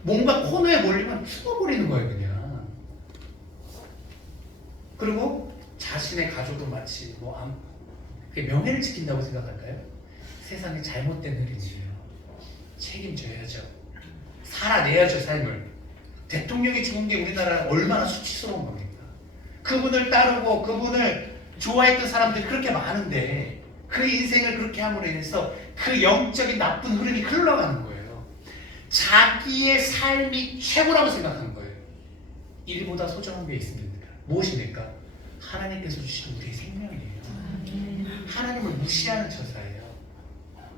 뭔가 코너에 몰리면 죽어버리는 거예요 그냥. 그리고 자신의 가족은 마치 그게 명예를 지킨다고 생각할까요? 세상에 잘못된 흐름이에요. 책임져야죠. 살아내야죠 삶을. 대통령이 죽은 게 우리나라 얼마나 수치스러운 겁니까? 그분을 따르고 그분을 좋아했던 사람들이 그렇게 많은데 그 인생을 그렇게 함으로 인해서 그 영적인 나쁜 흐름이 흘러가는 거예요. 자기의 삶이 최고라고 생각하는 거예요. 일보다 소중한 게 있습니다. 무엇입니까? 하나님께서 주신 우리의 생명이에요. 하나님을 무시하는 처사예요.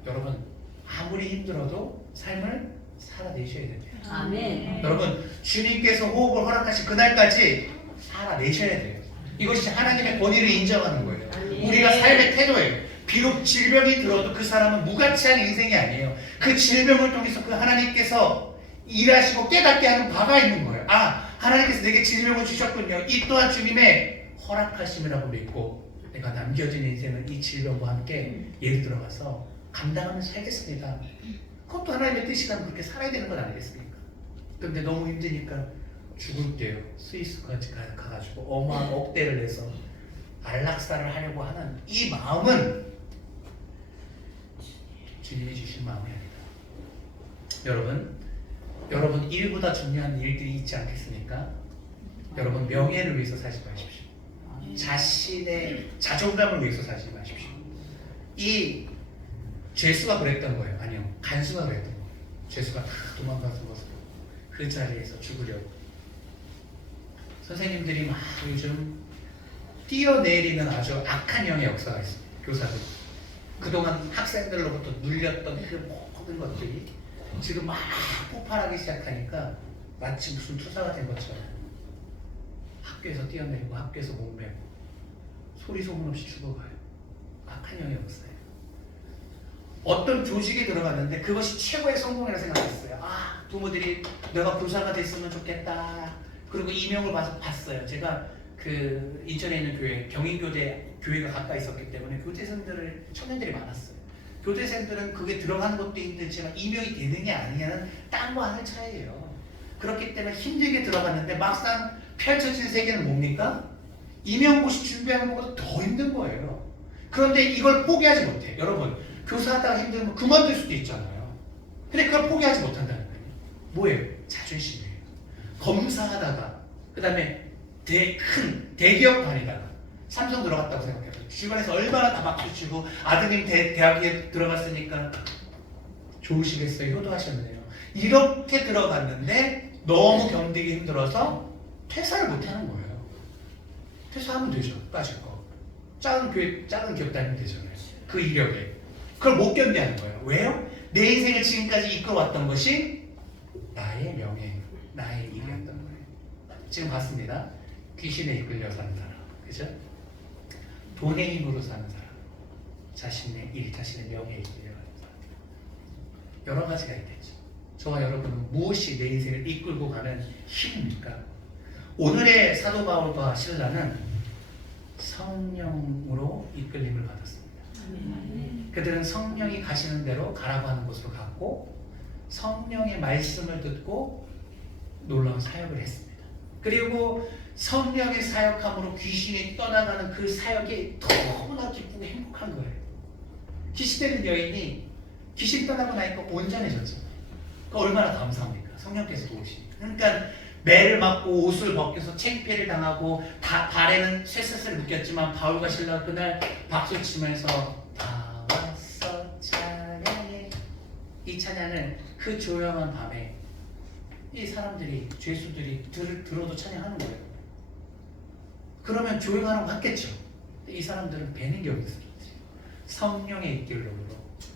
여러분 아무리 힘들어도 삶을 살아내셔야 됩니다. 아멘. 여러분 주님께서 호흡을 허락하신 그날까지 살아내셔야 돼요. 이것이 하나님의 권위를 인정하는 거예요. 우리가 삶의 태도예요. 비록 질병이 들어도 그 사람은 무가치한 인생이 아니에요. 그 질병을 통해서 그 하나님께서 일하시고 깨닫게 하는 바가 있는 거예요. 하나님께서 내게 질병을 주셨군요. 이 또한 주님의 허락하심이라고 믿고 내가 남겨진 인생을 이 질병과 함께 예를 들어가서 감당하면서 살겠습니다. 그것도 하나님의 뜻이라면 그렇게 살아야 되는 건 아니겠습니까? 근데 너무 힘드니까 죽을 때요. 스위스까지 가가지고 어마어마한 억대를 내서 안락사를 하려고 하는 이 마음은 주님이 주신 마음이 아니다. 여러분 일보다 중요한 일들이 있지 않겠습니까? 여러분 명예를 위해서 사지 마십시오. 자신의 자존감을 위해서 사지 마십시오. 이 죄수가 그랬던 거예요. 아니요, 간수가 그랬던 거예요. 죄수가 다 도망가서 그 자리에서 죽으려고. 선생님들이 막 요즘 뛰어내리는 아주 악한 영의 역사가 있습니다. 교사들. 그동안 학생들로부터 눌렸던 그 모든 것들이 지금 막 폭발하기 시작하니까 마치 무슨 투사가 된 것처럼 학교에서 뛰어내리고 학교에서 목매고 소리 소문 없이 죽어가요. 악한 영의 역사예요. 어떤 조직에 들어갔는데 그것이 최고의 성공이라고 생각했어요. 부모들이 내가 교사가 됐으면 좋겠다. 그리고 임용을 봤어요. 제가 그 인천에 있는 교회, 교회가 가까이 있었기 때문에 교대생들을 청년들이 많았어요. 교대생들은 그게 들어가는 것도 힘들지만 임용이 되는 게 아니냐는 땅과 하늘 차이예요. 그렇기 때문에 힘들게 들어갔는데 막상 펼쳐진 세계는 뭡니까? 임용고시 준비하는 것보다 더 힘든 거예요. 그런데 이걸 포기하지 못해. 여러분 교사하다가 힘들면 그만둘 수도 있잖아요. 근데 그걸 포기하지 못한다는 거예요. 뭐예요? 자존심이에요. 검사하다가 그 다음에 큰 대기업 다니다가 삼성 들어갔다고 생각해요. 주변에서 얼마나 다 박수치고 아드님 대학에 들어갔으니까 좋으시겠어요. 효도하셨네요. 이렇게 들어갔는데 너무 견디기 힘들어서 퇴사를 못하는 거예요. 퇴사하면 되죠. 빠질 거. 작은 기업 다니면 되잖아요. 그 이력에. 그걸 못 견디하는 거예요. 왜요? 내 인생을 지금까지 이끌어왔던 것이 나의 명예, 나의 일이었던 거예요. 지금 봤습니다. 귀신에 이끌려 사는 사람, 그죠? 돈의 힘으로 사는 사람, 자신의 일, 자신의 명예에 이끌려 가는 사람. 여러 가지가 있겠죠. 저와 여러분은 무엇이 내 인생을 이끌고 가는 힘입니까? 오늘의 사도 바울과 실라는 성령으로 이끌림을 받았습니다. 그들은 성령이 가시는 대로 가라고 하는 곳으로 갔고 성령의 말씀을 듣고 놀라운 사역을 했습니다. 그리고 성령의 사역함으로 귀신이 떠나가는 그 사역이 너무나 기쁘고 행복한 거예요. 귀신 들린 여인이 귀신 떠나고 나니까 온전해졌죠. 그 얼마나 감사합니까? 성령께서 도우시니까. 그러니까 매를 맞고 옷을 벗겨서 창피를 당하고 발에는 쇠사슬을 묶였지만 바울과 실라가 그날 박수치면서 다 왔어 찬양해 이 찬양을 그 조용한 밤에 이 사람들이 죄수들이 들어도 찬양하는 거예요. 그러면 조용하는 거 같겠죠. 이 사람들은 배는 게 없는 사람들이에요. 성령의 이끌림으로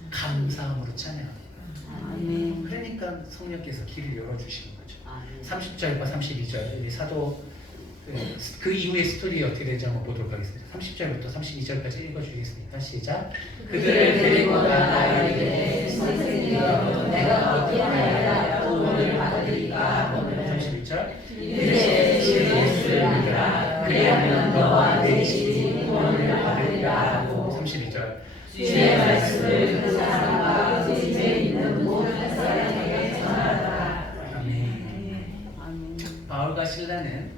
감사함으로 찬양합니다. 그러니까 성령께서 길을 열어주시는 거죠. 30절과 32절 우리 사도 그 이후의 스토리 어떻게 되는지 한번 보도록 하겠습니다. 30절부터 32절까지 읽어주겠습니다. 시작. 그들을 데리고 나가 이르되 선생님이여 내가 어떻게 하여야 구원을 받으리까. 31절 이르되 주 예수를 믿으라. 그리하면 너와 내 집이 구원을 받으리라 하고 32절 주의 말씀을 그 사람과 그 집에 있는 모든 사람에게 전하라. 아멘. 바울과 실라는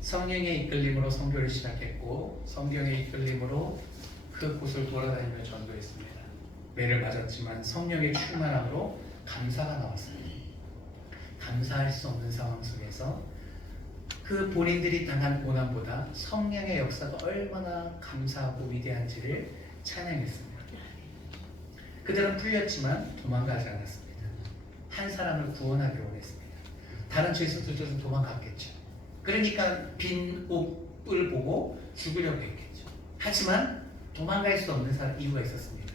성령의 이끌림으로 선교를 시작했고 성령의 이끌림으로 그 곳을 돌아다니며 전도했습니다. 매를 맞았지만 성령의 충만함으로 감사가 나왔습니다. 감사할 수 없는 상황 속에서 그 본인들이 당한 고난보다 성령의 역사가 얼마나 감사하고 위대한지를 찬양했습니다. 그들은 풀렸지만 도망가지 않았습니다. 한 사람을 구원하기로 원했습니다. 다른 죄수들도 도망갔겠죠. 그러니까 빈 옷을 보고 죽으려고 했겠죠. 하지만 도망갈 수 없는 이유가 있었습니다.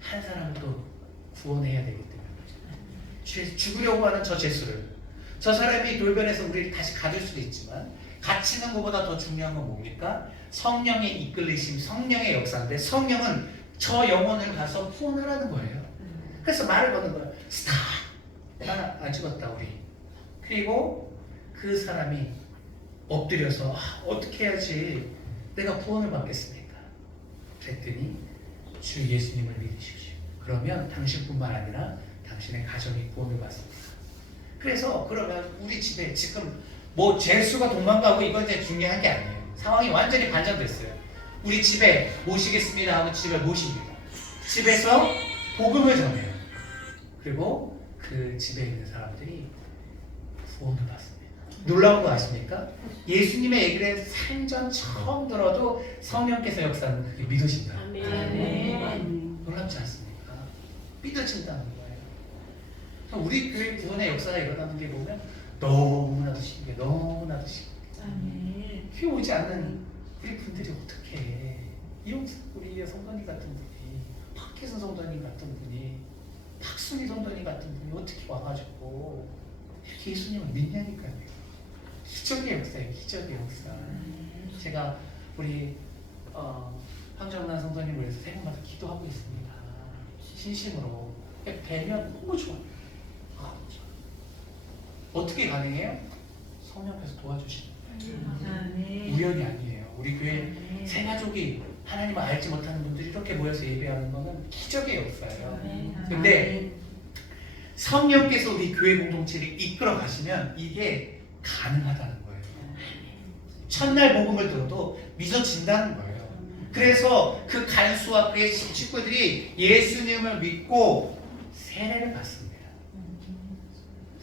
한 사람을 또 구원해야 되기 때문에 죽으려고 하는 저 죄수를 저 사람이 돌변해서 우리를 다시 가둘 수도 있지만 갇히는 것보다 더 중요한 건 뭡니까? 성령의 이끌리심, 성령의 역사인데 성령은 저 영혼을 가서 구원하라는 거예요. 그래서 말을 거는 거예요. 스탑! 안 죽었다 우리. 그리고 그 사람이 엎드려서 어떻게 해야지 내가 구원을 받겠습니까? 그랬더니 주 예수님을 믿으십시오. 그러면 당신뿐만 아니라 당신의 가정이 구원을 받습니다. 그래서 그러면 우리 집에 지금 뭐 죄수가 도망가고 이건 이제 중요한 게 아니에요. 상황이 완전히 반전됐어요. 우리 집에 모시겠습니다 하고 집에 모십니다. 집에서 복음을 전해요. 그리고 그 집에 있는 사람들이 구원을 받습니다. 놀라운 거 아십니까? 예수님의 얘기를 생전 처음 들어도 성령께서 역사하는 그게 믿어진다. 놀랍지 않습니까? 믿어진다는 거예요. 우리 교회 구원의 역사가 일어나는 게 보면 너무나도 신기해. 너무나도 신기해. 교회 오지 않는 우리 분들이 어떻게 해. 우리 성도님 같은 분이 박혜선 성도님 같은 분이 박순희 성도님 같은 분이 어떻게 와가지고 이렇게 예수님을 믿냐니까요. 기적의 역사예요. 기적의 역사. 제가 우리 황정란 성도님을 위해서 새벽마다 기도하고 있습니다. 진심으로. 뵈면 너무 좋아요. 어떻게 가능해요? 성령께서 도와주시는 거예요. 우연이 아니에요. 우리 교회 새 가족이 하나님을 알지 못하는 분들이 이렇게 모여서 예배하는 것은 기적의 역사예요. 근데 성령께서 우리 교회 공동체를 이끌어 가시면 이게 가능하다는 거예요. 첫날 복음을 들어도 믿어진다는 거예요. 그래서 그 간수와 그의 식구들이 예수님을 믿고 세례를 받습니다.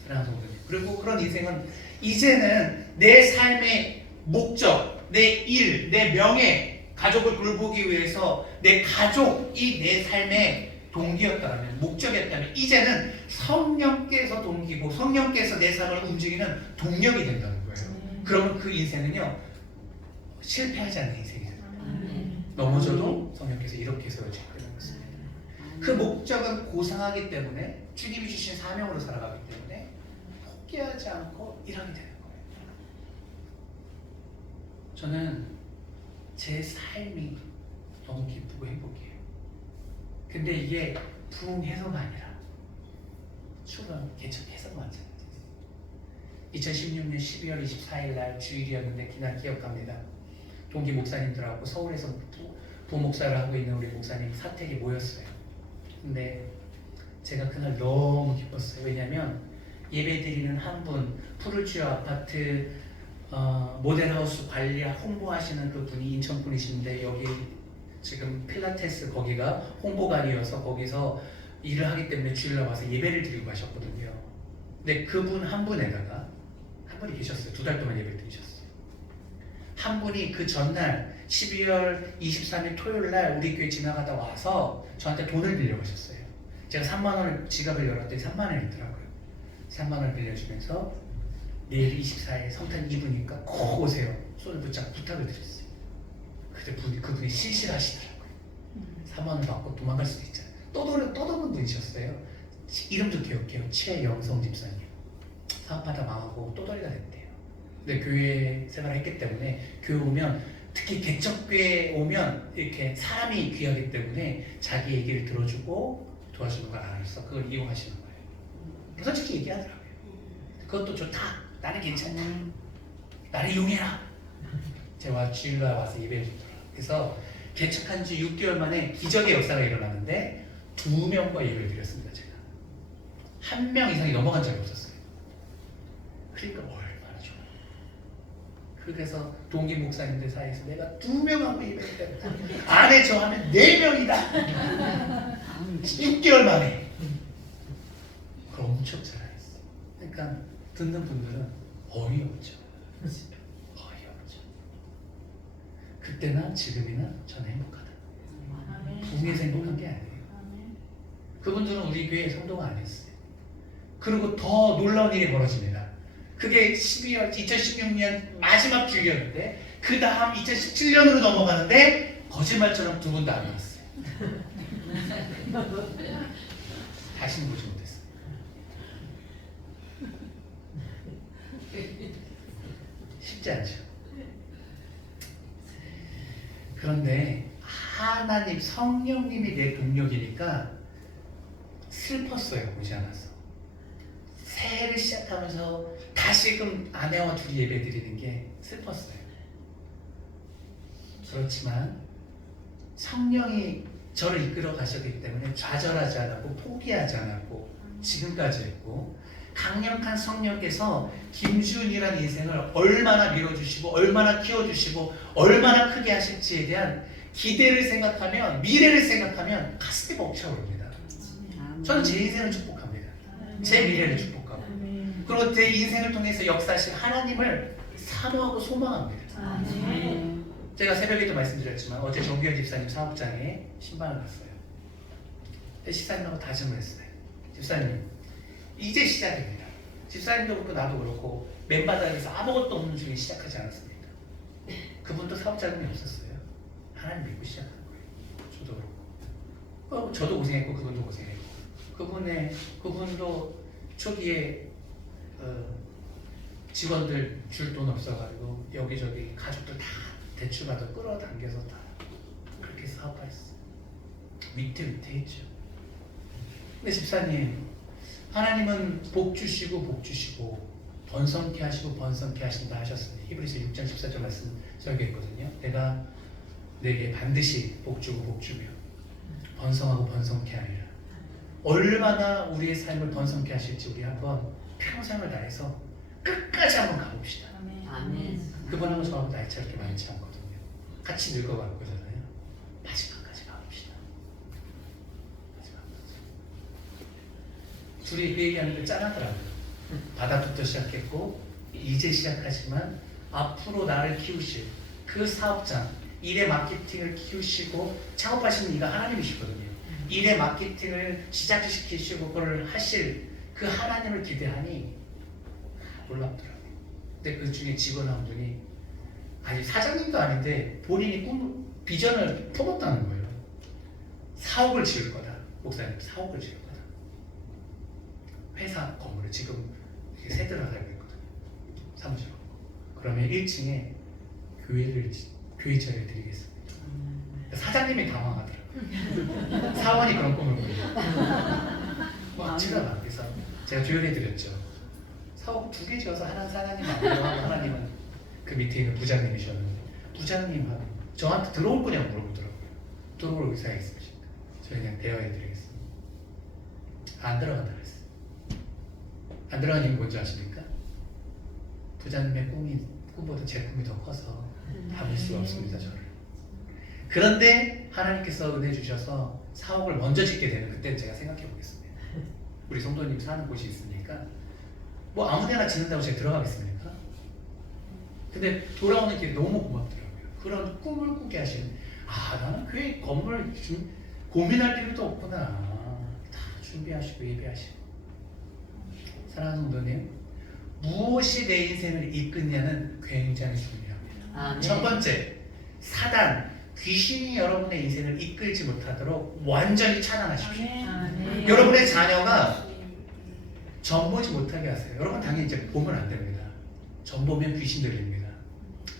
사랑하는 성도님. 그리고 그런 인생은 이제는 내 삶의 목적, 내 일, 내 명예, 가족을 돌보기 위해서 내 가족이 내 삶의 동기였다면, 목적이었다면 이제는 성령께서 동기고 성령께서 내 삶을 움직이는 동력이 된다는 거예요. 그러면 그 인생은요 실패하지 않는 인생이잖아요. 넘어져도 성령께서 이렇게 세워주시는 것입니다. 그 목적은 고상하기 때문에 주님이 주신 사명으로 살아가기 때문에 포기하지 않고 일하게 되는 거예요. 저는 제 삶이 너무 기쁘고 행복해요. 근데 이게 부흥해서가 아니라 초가 개척해서 마찬가지. 2016년 12월 24일 날 주일이었는데 그날 기억합니다. 동기 목사님들하고 서울에서 부목사를 하고 있는 우리 목사님 사택에 모였어요. 근데 제가 그날 너무 기뻤어요. 왜냐면 예배드리는 한 분, 푸르지오 아파트 모델하우스 관리 홍보하시는 그 분이 인천 분이신데 여기 지금 필라테스 거기가 홍보관이어서 거기서 일을 하기 때문에 주일날 와서 예배를 드리고 가셨거든요. 근데 그분 한 분에다가 한 분이 계셨어요. 2달 동안 예배를 드리셨어요. 한 분이 그 전날 12월 23일 토요일 날 우리 교회 지나가다 와서 저한테 돈을 빌려가셨어요. 제가 3만 원을 지갑을 열었더니 3만 원이 있더라고요. 3만 원을 빌려주면서 내일 24일 성탄 이브니까 꼭 오세요. 손을 붙잡고 부탁을 드렸어요. 그때 그분이 실실하시더라고요. 3만 원 받고 도망갈 수도 있잖아요. 떠도는 분이셨어요. 이름도 기억해요. 최영성 집사님. 사업하다 망하고 또다리가 됐대요. 근데 교회 생활을 했기 때문에 교회 오면 특히 개척교회 오면 이렇게 사람이 귀하기 때문에 자기 얘기를 들어주고 도와주는 걸 알아서 그걸 이용하시는 거예요. 솔직히 얘기하더라고요. 그것도 좋다. 나는 괜찮다. 나를 이용해라. 제가 주일날 와서 예배를 드리더라고요. 그래서 개척한 지 6개월 만에 기적의 역사가 일어났는데 2명과 예배를 드렸습니다. 제가 1명 이상이 넘어간 적이 없었어요. 그러니까 얼마나 좋아요. 그래서 동기 목사님들 사이에서 내가 2명하고 예배를 드렸다. 안에 저 하면 4명이다. 6개월 만에. 그걸 엄청 잘했어요. 그러니까 듣는 분들은 어이없죠. 어이없죠. 그때나 지금이나 저는 행복하다. 동네에서 행복한 게 아니에요. 그분들은 우리 교회 성도가 아니었어요. 그리고 더 놀라운 일이 벌어집니다. 그게 2016년 마지막 주일이었는데 그 다음 2017년으로 넘어가는데 거짓말처럼 2분 다 안 나왔어요. 다시는 보지 못했어요. 쉽지 않죠. 그런데 하나님 성령님이 내 동력이니까 슬펐어요. 보지 않아서. 새해를 시작하면서 다시금 아내와 둘이 예배드리는 게 슬펐어요. 그렇지만 성령이 저를 이끌어 가셨기 때문에 좌절하지 않았고 포기하지 않았고 지금까지 했고, 강력한 성령께서 김주은이라는 인생을 얼마나 밀어주시고 얼마나 키워주시고 얼마나 크게 하실지에 대한 기대를 생각하면, 미래를 생각하면 가슴이 벅차오릅니다. 저는 제 인생을 축복합니다. 제 미래를 축복하고, 그리고 제 인생을 통해서 역사하실 하나님을 사모하고 소망합니다. 제가 새벽에도 말씀드렸지만 어제 정규현 집사님 사업장에 신방을 갔어요. 집사님하고 다짐을 했어요. 집사님, 이제 시작입니다. 집사님도 그렇고 나도 그렇고 맨바닥에서 아무것도 없는 중에 시작하지 않았습니다. 그분도 사업자금이 없었어요. 하나님 믿고 시작한 거예요. 저도 그렇고. 저도 고생했고 그분도 고생했고, 그분도 초기에 직원들 줄 돈 없어가지고 여기저기 가족들 다 대출받아 끌어당겨서 다 그렇게 사업했어요. 위태위태했죠. 근데 집사님, 하나님은 복 주시고 번성케 하시고 번성케 하신다 하셨습니다. 히브리서 6장 14절 말씀 설교했거든요. 내가 내게 반드시 복 주며 번성하고 번성케 하리라. 얼마나 우리의 삶을 번성케 하실지 우리 한번 평생을 다해서 끝까지 한번 가봅시다. 아멘. 그분하고 저하고 나이 차 이렇게 많지 않거든요. 같이 늙어갈 거잖아요. 마지막까지 가봅시다. 마지막까지. 둘이 그 얘기하는데 짠하더라고요. 바다부터 시작했고 이제 시작하지만 앞으로 나를 키우실 그 사업장, 일의 마케팅을 키우시고 창업하시는 이가 하나님이시거든요. 일의 마케팅을 시작시키시고 그걸 하실 그 하나님을 기대하니 놀랍더라고요. 근데 그 중에 직원 한 분이 아니 사장님도 아닌데 본인이 비전을 품었다는 거예요. 사옥을 지을 거다. 목사님, 사옥을 지을 거다. 회사 건물을 지금 새 들어 살고 있거든요. 사무실. 그러면 1층에 교회 자리를 드리겠습니다. 사장님이 당황하더라고요. 사원이 그런 꿈을 꾸요. 막 치러가. 그래서 제가 조율해드렸죠. 사업 2개 지어서 하나는 하나님 아니고 하나님은 그 밑에 있는 부장님이셨는데 부장님하고 저한테 들어올 거냐고 물어보더라고요. 들어올 의사가 있으십니까? 저희 그냥 대화해드리겠습니다. 안 들어간다 그랬어요. 안 들어간 이유 뭔지 아십니까? 부장님의 꿈보다 제 꿈이 더 커서 담을 수가 없습니다, 저를. 그런데 하나님께서 은혜 주셔서 사옥을 먼저 짓게 되는 그때는 제가 생각해 보겠습니다. 우리 성도님 사는 곳이 있으니까 뭐 아무데나 짓는다고 제가 들어가겠습니까? 근데 돌아오는 길이 너무 고맙더라고요. 그런 꿈을 꾸게 하시는, 나는 교회 건물 고민할 필요도 없구나. 다 준비하시고 예배하시고. 사랑하는 성도님, 무엇이 내 인생을 이끄냐는 굉장히 중요합니다. 첫 번째, 사단, 귀신이 여러분의 인생을 이끌지 못하도록 완전히 차단하십시오. 여러분의 자녀가 전 보지 못하게 하세요. 여러분 당연히 이제 보면 안 됩니다. 전 보면 귀신 들립니다.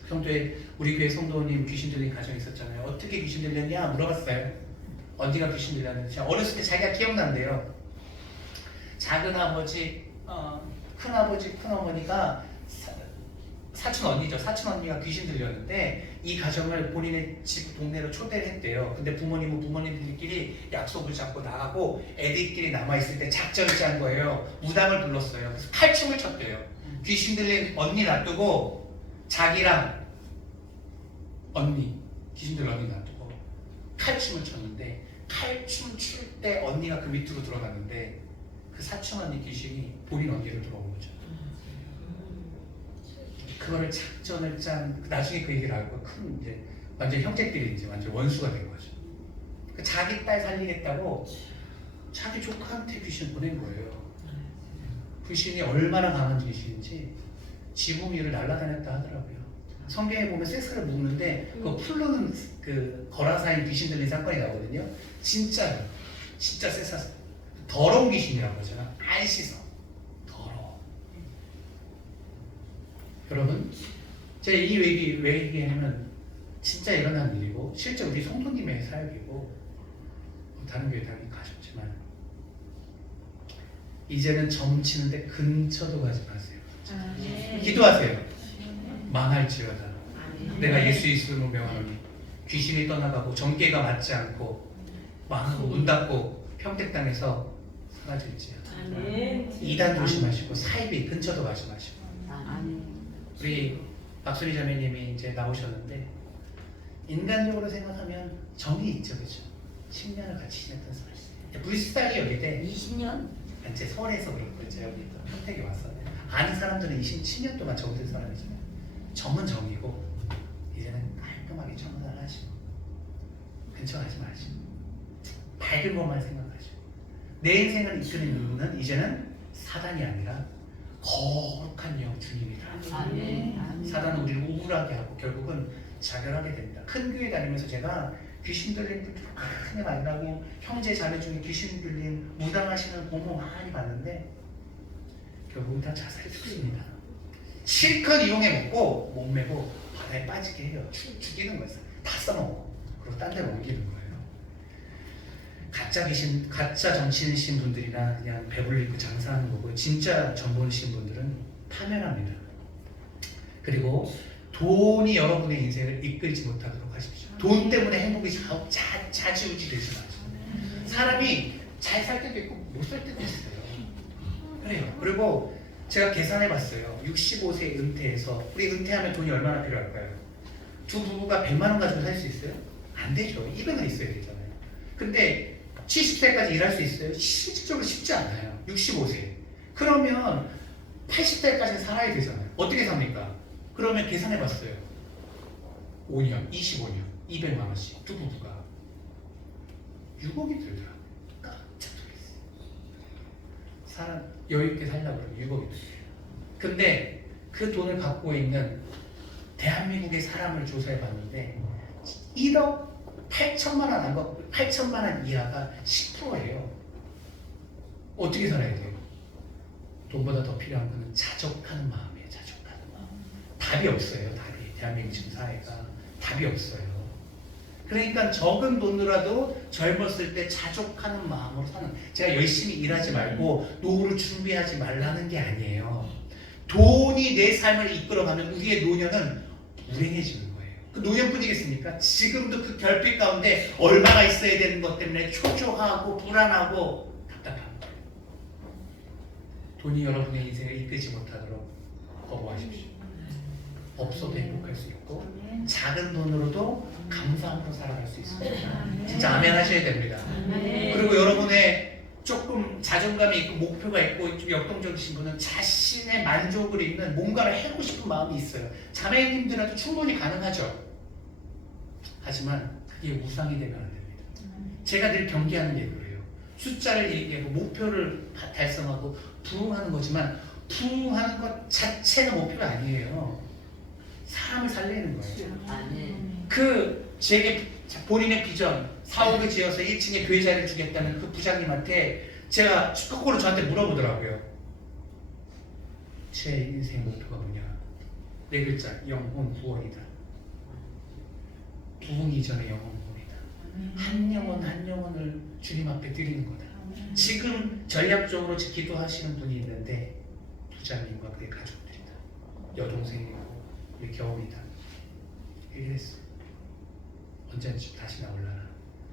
성도에 우리 교회 성도님 귀신 들린 가정 있었잖아요. 어떻게 귀신 들렸냐 물어봤어요. 어디가 귀신 들렸는지. 어렸을 때 자기가 기억난대요. 작은 아버지, 큰 아버지, 큰 어머니가 사촌 언니죠. 사촌 언니가 귀신 들렸는데 이 가정을 본인의 집 동네로 초대를 했대요. 근데 부모님은 부모님들끼리 약속을 잡고 나가고 애들끼리 남아있을 때 작전을 짠 거예요. 무당을 불렀어요. 그래서 칼춤을 췄대요. 귀신 들린 언니 놔두고 자기랑 언니, 귀신 들린 언니 놔두고 칼춤을 췄는데 칼춤 출 때 언니가 그 밑으로 들어갔는데 그 사촌 언니 귀신이 본인 언니로 들어온 거죠. 그거를 작전을 짠, 나중에 그 얘기를 알고 큰 이제 완전 형제끼리 이제 완전 원수가 된 거죠. 자기 딸 살리겠다고 자기 조카한테 귀신 보낸 거예요. 귀신이 얼마나 강한 귀신인지 지붕 위를 날아다녔다 하더라고요. 성경에 보면 쇠사를 묶는데 그 풀르는 그 거라사인 귀신 들린 사건이 나오거든요. 진짜요. 진짜 쇠사. 더러운 귀신이라고 하잖아. 안 씻어. 더러워. 여러분, 제가 이 얘기 왜 얘기하냐면 진짜 일어난 일이고 실제 우리 성도님의 사역이고 다른 교회 당연히 가셨지만 이제는 점치는데 근처도 가지 마세요. 기도하세요. 망할지어다. 내가 예수 이름으로 명하노니 귀신이 떠나가고 정계가 맞지 않고 망하고 문 닫고 평택당에서 사라질지어다. 이단 조심하시고 사이비 근처도 가지 마시고. 우리 박수리 자매님이 이제 나오셨는데 인간적으로 생각하면 정이 있죠, 그렇죠? 10년을 같이 지냈던 사람이 있어요. 불쌍히 여기대 20년? 제 서울에서 그렇고 제가 여기 또 평택에 와서 아는 사람들은 27년 동안 정든 사람이잖아요. 정은 정이고 이제는 깔끔하게 청산을 하시고 근처 가지 마시고 밝은 것만 생각하시고 내 인생을 이끄는 이유는 이제는 사단이 아니라 거룩한 영 주님이다. 사단은 우리를 우울하게 하고 결국은 자결하게 됩니다. 큰 교회 다니면서 제가 귀신 들린 분들 많이 만나고 형제 자매 중에 귀신 들린 무당하시는 고모 많이 봤는데 결국은 다 자살이 죽습니다. 실컷 이용해 먹고 못 메고 바다에 빠지게 해요. 죽이는 거였어요. 다 써먹고 그리고 딴 데로 옮기는 거예요. 가짜 정치인이신 분들이나 그냥 배불리고 장사하는 거고 진짜 정보이신 분들은 파멸합니다. 그리고 돈이 여러분의 인생을 이끌지 못하도록 하십시오. 돈 때문에 행복이 좌지우지 되지 마세요. 사람이 잘 살 때도 있고 못 살 때도 있어요. 그래요. 그리고 제가 계산해 봤어요. 65세 은퇴해서 우리 은퇴하면 돈이 얼마나 필요할까요? 두 부부가 100만 원 가지고 살 수 있어요? 안 되죠. 200은 있어야 되잖아요. 근데 70세까지 일할 수 있어요? 실질적으로 쉽지 않아요. 65세. 그러면 80세까지 살아야 되잖아요. 어떻게 삽니까? 그러면 계산해 봤어요. 5년, 25년, 200만 원씩 두 부부가 6억이 들더라고요. 깜짝 놀랐어요. 사람 여유 있게 살려고 그러면 6억이 들어요. 근데 그 돈을 갖고 있는 대한민국의 사람을 조사해 봤는데 1억 8천만 원 안 갖고 8천만 원 이하가 10%예요. 어떻게 살아야 돼요? 돈보다 더 필요한 거는 자족하는 마음이에요. 자족하는 마음. 답이 없어요. 답이. 대한민국 지금 사회가 답이 없어요. 그러니까 적은 돈으로라도 젊었을 때 자족하는 마음으로 사는. 제가 열심히 일하지 말고 노후를 준비하지 말라는 게 아니에요. 돈이 내 삶을 이끌어가면 우리의 노년은 불행해지는 거예요. 그 노년뿐이겠습니까? 지금도 그 결핍 가운데 얼마가 있어야 되는 것 때문에 초조하고 불안하고 답답한 거예요. 돈이 여러분의 인생을 이끌지 못하도록 거부하십시오. 없어도 행복할 수 있고 작은 돈으로도 감사함으로 살아갈 수 있습니다. 진짜 아멘 하셔야 됩니다. 그리고 여러분의 조금 자존감이 있고 목표가 있고 좀 역동적이신 분은 자신의 만족을 잇는 뭔가를 해보고 싶은 마음이 있어요. 자매님들한테 충분히 가능하죠. 하지만 그게 우상이 되면 안 됩니다. 제가 늘 경계하는 게 그래요. 숫자를 얘기하고 목표를 달성하고 부흥하는 거지만 부흥하는 것 자체가 목표가 아니에요. 사람을 살리는 거예요. 그 제게 본인의 비전 사옥을 지어서 1층에 교회 자리를 주겠다는 그 부장님한테 제가 거꾸로 저한테 물어보더라고요. 제 인생 목표가 뭐냐? 네 글자, 영혼 구원이다. 부흥 이전의 영혼 구원이다. 한 영혼 한 영혼을 주님 앞에 드리는 거다. 지금 전략적으로 기도하시는 분이 있는데 부장님과 그의 가족들이다. 여동생이고 우리 겨울이다. 이랬어. 언제쯤 다시 나올라나.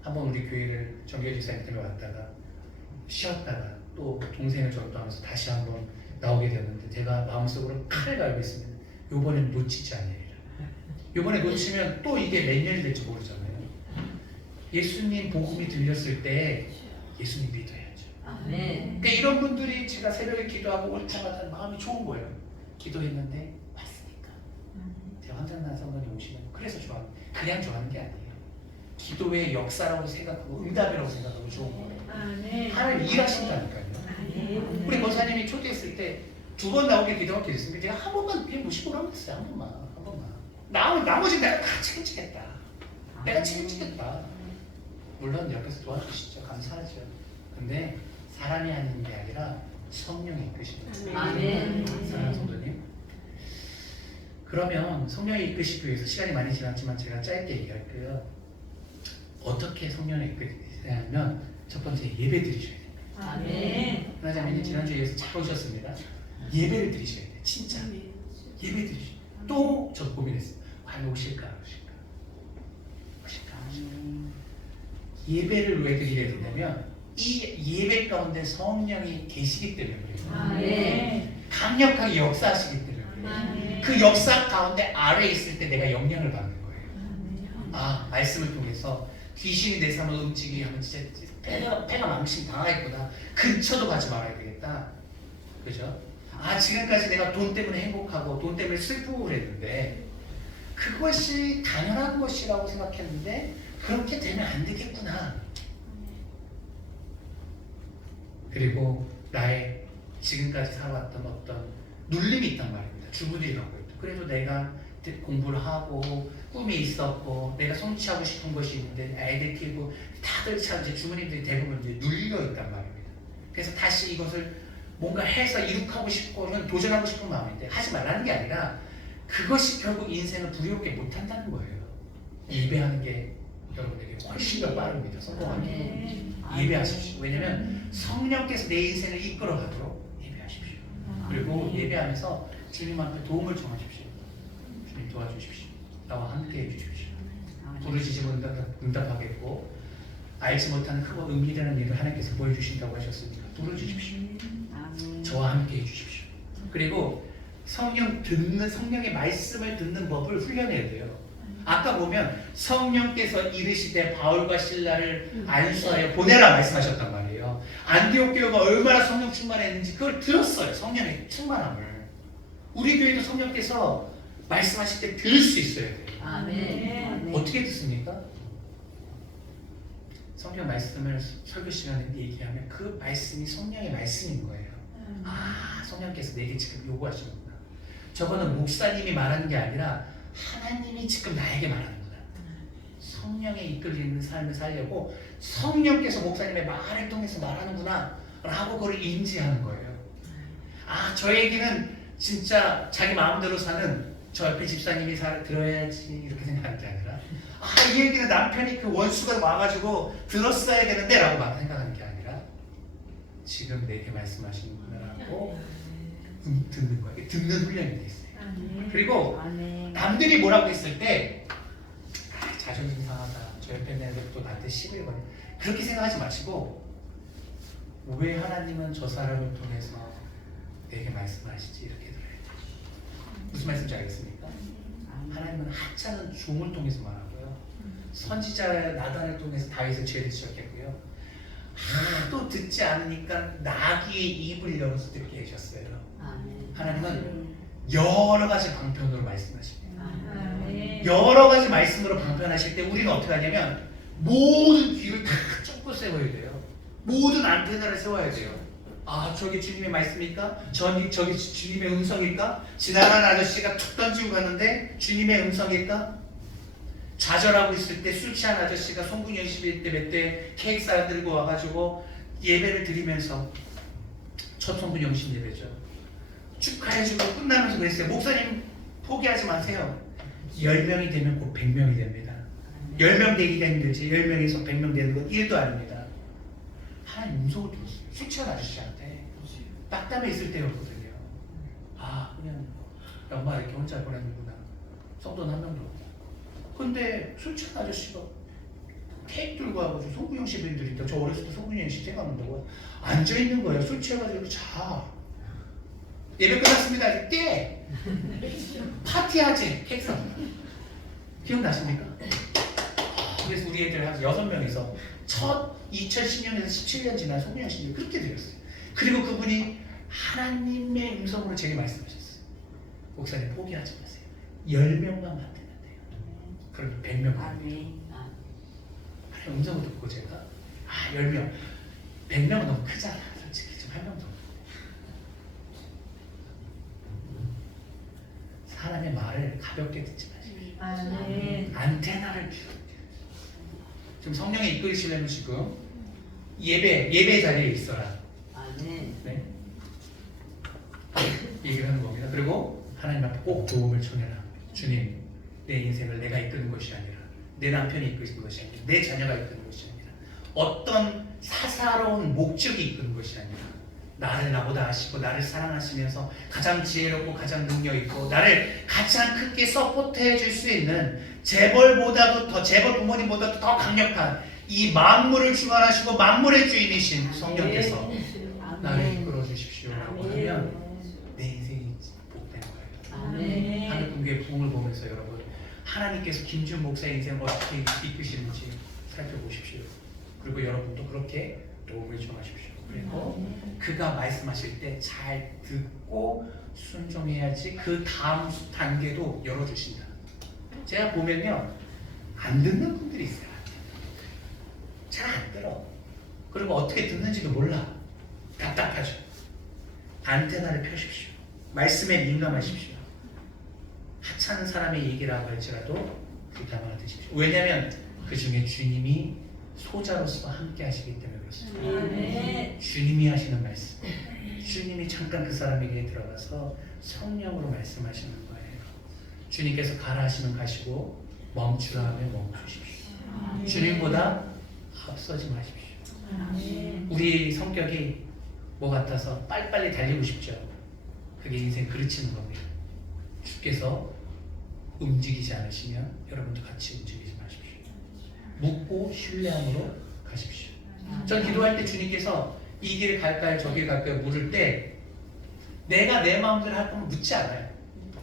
한번 우리 교회를 정교지사님 때문에 왔다가 쉬었다가 또 동생을 전도하면서 다시 한번 나오게 되었는데 제가 마음속으로 칼을 갈고 있습니다. 요번엔 놓치지 않으리라. 요번에 놓치면 또 이게 몇 년이 될지 모르잖아요. 예수님 복음이 들렸을 때 예수님 믿어야죠. 그러니까 이런 분들이 제가 새벽에 기도하고 올 때마다 마음이 좋은 거예요. 기도했는데 왔으니까. 제가 황장난 성도님 오시면 그래서 좋아합니다. 그냥 좋아하는 게 아니에요. 기도의 역사라고 생각하고 응답이라고 생각하고 좋은 거예요. 하나님 일하신다니까요. 우리 권사님이 초대했을 때 2번 나오게 기도하고 계셨습니다. 제가 한 번만 그냥 무시고 하면 됐어요. 한 번만. 나머지 내가 다 책임지겠다. 내가 책임지겠다. 물론 옆에서 도와주시죠. 감사하죠. 근데 사람이 하는 게 아니라 성령이 이끄십니다. 아멘. 사랑하는 성도님. 그러면 성령이 이끄시기 위해서 시간이 많이 지났지만 제가 짧게 얘기할게요. 어떻게 성령이 이끄시냐면 첫 번째 예배 드리셔야 돼요. 아멘. 하나자매님 지난주에 잘 오셨습니다. 예배를 드리셔야 돼요. 진짜 예배 드리셔야 돼요. 또 저 고민했어요. 과연 오실까? 예배를 왜 드리게 되냐면 이 예배 가운데 성령이 계시기 때문에 그래요. 아멘. 강력하게 역사하시기 때문에 그래요. 그 역사 가운데 아래에 있을 때 내가 영향을 받는 거예요. 아, 말씀을 통해서 귀신이 내 삶을 움직이게 하면 진짜 패가 망신 당하겠구나. 근처도 가지 말아야 되겠다. 그죠? 아, 지금까지 내가 돈 때문에 행복하고 돈 때문에 슬프고 그랬는데 그것이 당연한 것이라고 생각했는데 그렇게 되면 안 되겠구나. 그리고 나의 지금까지 살아왔던 어떤 눌림이 있단 말입니다. 주부들이 갖고 있다. 그래도 내가 공부를 하고 꿈이 있었고 내가 성취하고 싶은 것이 있는데 아이들 키우고 다들 참 이제 주부님들이 대부분 이제 눌려 있단 말입니다. 그래서 다시 이것을 뭔가 해서 이룩하고 싶고 도전하고 싶은 마음인데 하지 말라는 게 아니라 그것이 결국 인생을 부유롭게 못한다는 거예요. 예배하는 게 여러분에게 훨씬 더 빠릅니다. 성공하기. 예배하십시오. 왜냐하면 성령께서 내 인생을 이끌어가도록 예배하십시오. 그리고 예배하면서 주님 앞에 도움을 청하십시오. 주님 도와주십시오. 나와 함께 해주십시오. 부르짖으면 응답하겠고 알지 못하는 크고 은밀한 일을 하나님께서 보여주신다고 하셨으니까 부르짖으십시오. 저와 함께 해주십시오. 그리고 성령의 말씀을 듣는 법을 훈련해야 돼요. 아까 보면 성령께서 이르시되 바울과 실라를 안수하여 보내라 말씀하셨단 말이에요. 안디옥 교회가 얼마나 성령 충만했는지 그걸 들었어요. 성령의 충만함을. 우리 교회도 성령께서 말씀하실 때 들을 수 있어야 돼요. 아멘. 어떻게 듣습니까? 성령 말씀을 설교 시간에 얘기하면 그 말씀이 성령의 말씀인 거예요. 아, 성령께서 내게 지금 요구하시는구나. 저거는 목사님이 말하는 게 아니라 하나님이 지금 나에게 말하는구나. 성령에 이끌리는 삶을 살려고 성령께서 목사님의 말을 통해서 말하는구나 라고 그걸 인지하는 거예요. 아, 저에게는 진짜 자기 마음대로 사는 저 옆에 집사님이 들어야지 이렇게 생각하는 게 아니라 이 얘기는 남편이 그 원수가 와가지고 들었어야 되는데 라고 막 생각하는 게 아니라 지금 내게 말씀하시는구나라고 듣는 거예요. 듣는 훈련이 돼 있어요. 그리고 남들이 뭐라고 했을 때 자존심 상하다, 저 옆에 있는 애들 또 나한테 시비를 거네, 그렇게 생각하지 마시고 왜 하나님은 저 사람을 통해서 내게 말씀하시지 이렇게 들어야 돼요. 무슨 말씀인지 알겠습니까? 하나님은 하찮은 종을 통해서 말하고요, 선지자 나단을 통해서 다윗을 죄를 지었겠고요, 하도 듣지 않으니까 나귀의 입을 열어서 듣게 하셨어요. 하나님은 여러 가지 방편으로 말씀하십니다. 여러 가지 말씀으로 방편하실 때 우리는 어떻게 하냐면 모든 귀를 다 쫓고 세워야 돼요. 모든 안테나를 세워야 돼요. 저게 주님의 말씀일까? 저기 주님의 음성일까? 지나가는 아저씨가 툭 던지고 가는데 주님의 음성일까? 좌절하고 있을 때 술 취한 아저씨가 송구년 10일 때 몇 대 케이크 싸 들고 와가지고 예배를 드리면서 첫 송구 영신 예배죠. 축하해주고 끝나면서 그랬어요. 목사님 포기하지 마세요. 10명이 되면 곧 100명이 됩니다. 10명 되기가 힘들지 10명에서 100명 되는 건 1도 아닙니다. 하나님 음성을 들었어요. 술 취한 아저씨한테. 딱담에 있을 때였거든요. 그냥 엄마 이렇게 혼자 보내는구나. 성도는 한 명도 없고. 근데 술 취한 아저씨가 케이크 들고 와가지고 송구영 씨분들이 저 어렸을 때 송구영 씨 생각난다고 앉아있는 거예요. 술 취해가지고 자. 예배 끝났습니다. 때 파티하지 케이크 사. 기억나십니까? 그래서 우리 애들 한 6명이서 첫 2010년에서 17년 지난 송구영 씨를 그렇게 드렸어요. 그리고 그분이 하나님의 음성으로 제게 말씀하셨어요. 목사님 포기하지 마세요. 10명만 만들면 돼요. 그럼 100명 하나님 음성을 듣고 제가 10명 100명은 너무 크잖아. 솔직히 좀 한 명 더. 사람의 말을 가볍게 듣지 마십시오. 안테나를 키워. 지금 성령이 이끌시려면 지금 예배 자리에 있어라. 네. 얘기를 하는 겁니다. 그리고 하나님 앞에 꼭 도움을 청해라. 주님, 내 인생을 내가 이끄는 것이 아니라 내 남편이 이끄는 것이 아니라 내 자녀가 이끄는 것이 아니라 어떤 사사로운 목적이 이끄는 것이 아니라 나를 나보다 아시고 나를 사랑하시면서 가장 지혜롭고 가장 능력 있고 나를 가장 크게 서포트해 줄 수 있는 재벌보다도 더 재벌 부모님보다도 더 강력한 이 만물을 주관하시고 만물의 주인이신 성령께서 나를 이끌어 주십시오라고 하면 내 인생이 복된 거예요. 하늘 분교의 부흥을 보면서 여러분 하나님께서 김준 목사의 인생을 어떻게 이끄시는지 살펴보십시오. 그리고 여러분도 그렇게 도움을 청하십시오. 그리고 그가 말씀하실 때 잘 듣고 순종해야지 그 다음 단계도 열어주신다. 제가 보면요 안 듣는 분들이 있어요. 잘 안 들어. 그리고 어떻게 듣는지도 몰라. 답답하죠. 안테나를 펴십시오. 말씀에 민감하십시오. 하찮은 사람의 얘기라고 할지라도 부담을 드십시오. 왜냐하면 그 중에 주님이 소자로서 함께 하시기 때문에 그렇습니다. 주님이 하시는 말씀, 주님이 잠깐 그 사람에게 들어가서 성령으로 말씀하시는 거예요. 주님께서 가라 하시면 가시고 멈추라 하면 멈추십시오. 주님보다 앞서지 마십시오. 우리 성격이 뭐 같아서 빨리빨리 달리고 싶죠. 그게 인생 그르치는 겁니다. 주께서 움직이지 않으시면 여러분도 같이 움직이지 마십시오. 묻고 신뢰함으로 가십시오. 전 기도할 때 주님께서 이 길을 갈까요 저 길 갈까요 물을 때 내가 내 마음대로 할 거면 묻지 않아요.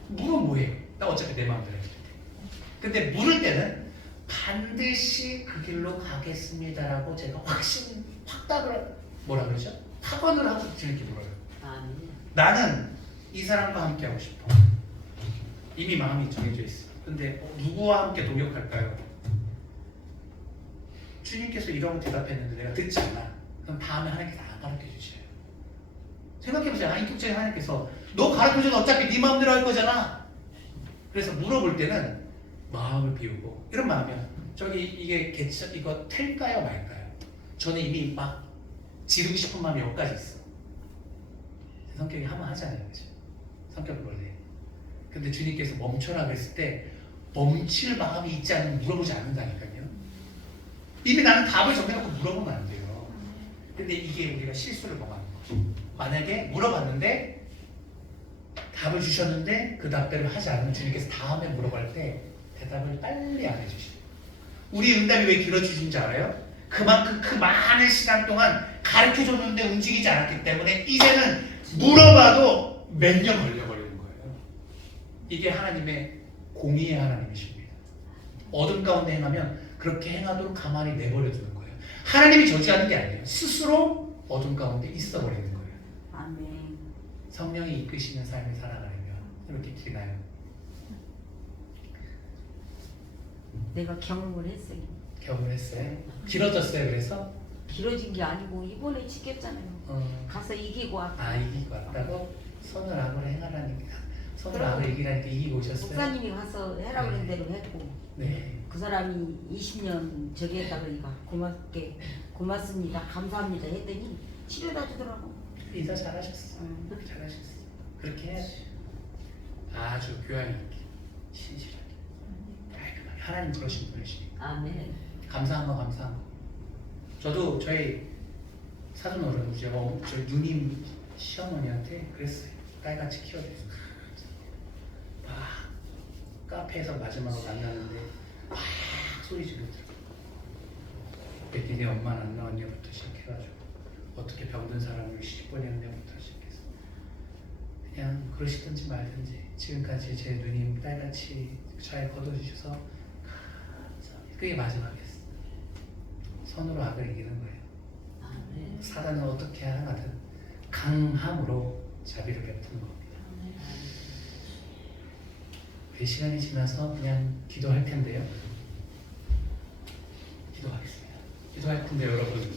물은 뭐예요? 나 어차피 내 마음대로 할 텐데. 근데 물을 때는 반드시 그 길로 가겠습니다라고 제가 확답을 뭐라 그러죠? 확언을 하고 주님께 물어요. 나는 이 사람과 함께 하고 싶어. 이미 마음이 정해져 있어. 근데 누구와 함께 동역할까요? 주님께서 이런 대답했는데 내가 듣지 않아. 그럼 다음에 하나님께서 안 가르쳐주셔요. 생각해보세요. 인격적인 하나님께서 너 가르쳐줘도 어차피 네 마음대로 할 거잖아. 그래서 물어볼 때는 마음을 비우고 이런 마음이야. 저기 이게 이거 텔까요 말까요? 저는 이미 막 지르고 싶은 마음이 여기까지 있어. 제 성격이 하면 하잖아요. 그죠? 성격은 원래. 근데 주님께서 멈춰라 그랬을 때 멈출 마음이 있지 않으면 물어보지 않는다니까요. 이미 나는 답을 정해놓고 물어보면 안 돼요. 근데 이게 우리가 실수를 범하는 거죠. 만약에 물어봤는데 답을 주셨는데 그 답대로 하지 않으면 주님께서 다음에 물어볼 때 대답을 빨리 안 해주시고, 우리 응답이 왜 길어지는지 알아요? 그만큼 그 많은 시간 동안 가르쳐줬는데 움직이지 않았기 때문에 이제는 물어봐도 몇 년 걸려버리는 거예요. 이게 하나님의 공의의 하나님이십니다. 어둠 가운데 행하면 그렇게 행하도록 가만히 내버려 두는 거예요. 하나님이 저지하는 게 아니에요. 스스로 어둠 가운데 있어 버리는 거예요. 아멘. 성령이 이끄시는 삶을 살아가려면 이렇게 길나요? 내가 경험을 했어요. 경험을 했어요? 길어졌어요 그래서? 길어진 게 아니고 이번에 지켰잖아요. 가서 이기고 왔고. 아, 이기고 왔다고? 선을 악으로 행하라니까, 선을 악으로 이기라니까 이기고 오셨어요? 목사님이 가서 해라고 그런 대로 했고, 네. 그 사람이 20년 저기 했다 그러니까 고맙습니다, 감사합니다 했더니 치료다 주더라고. 인사 잘하셨어. 잘하셨어. 그렇게 해야지. 아주 교양 있게, 신실하게, 깔끔하게. 하나님 그러신 분이시니까. 아멘. 감사한 거 감사한 거. 저도 저희 사돈 어른, 저희 누님 시어머니한테 그랬어요. 딸같이 키워드렸어요. 막 카페에서 마지막으로 만났는데 막 소리 지르더라고요. 니네 엄마는 안 나왔냐부터 시작해가지고 어떻게 병든 사람을 시집보내느냐부터 시작해서 그냥 그러시든지 말든지 지금까지 제 누님 딸같이 잘 거둬주셔서 감사합니다. 그게 마지막이었어요. 선으로 악을 이기는 거예요. 아멘. 사단은 어떻게 하든 강함으로 자비를 베푸는 겁니다. 우리 시간이 지나서 그냥 기도할 텐데요. 기도하겠습니다. 기도할 텐데 여러분,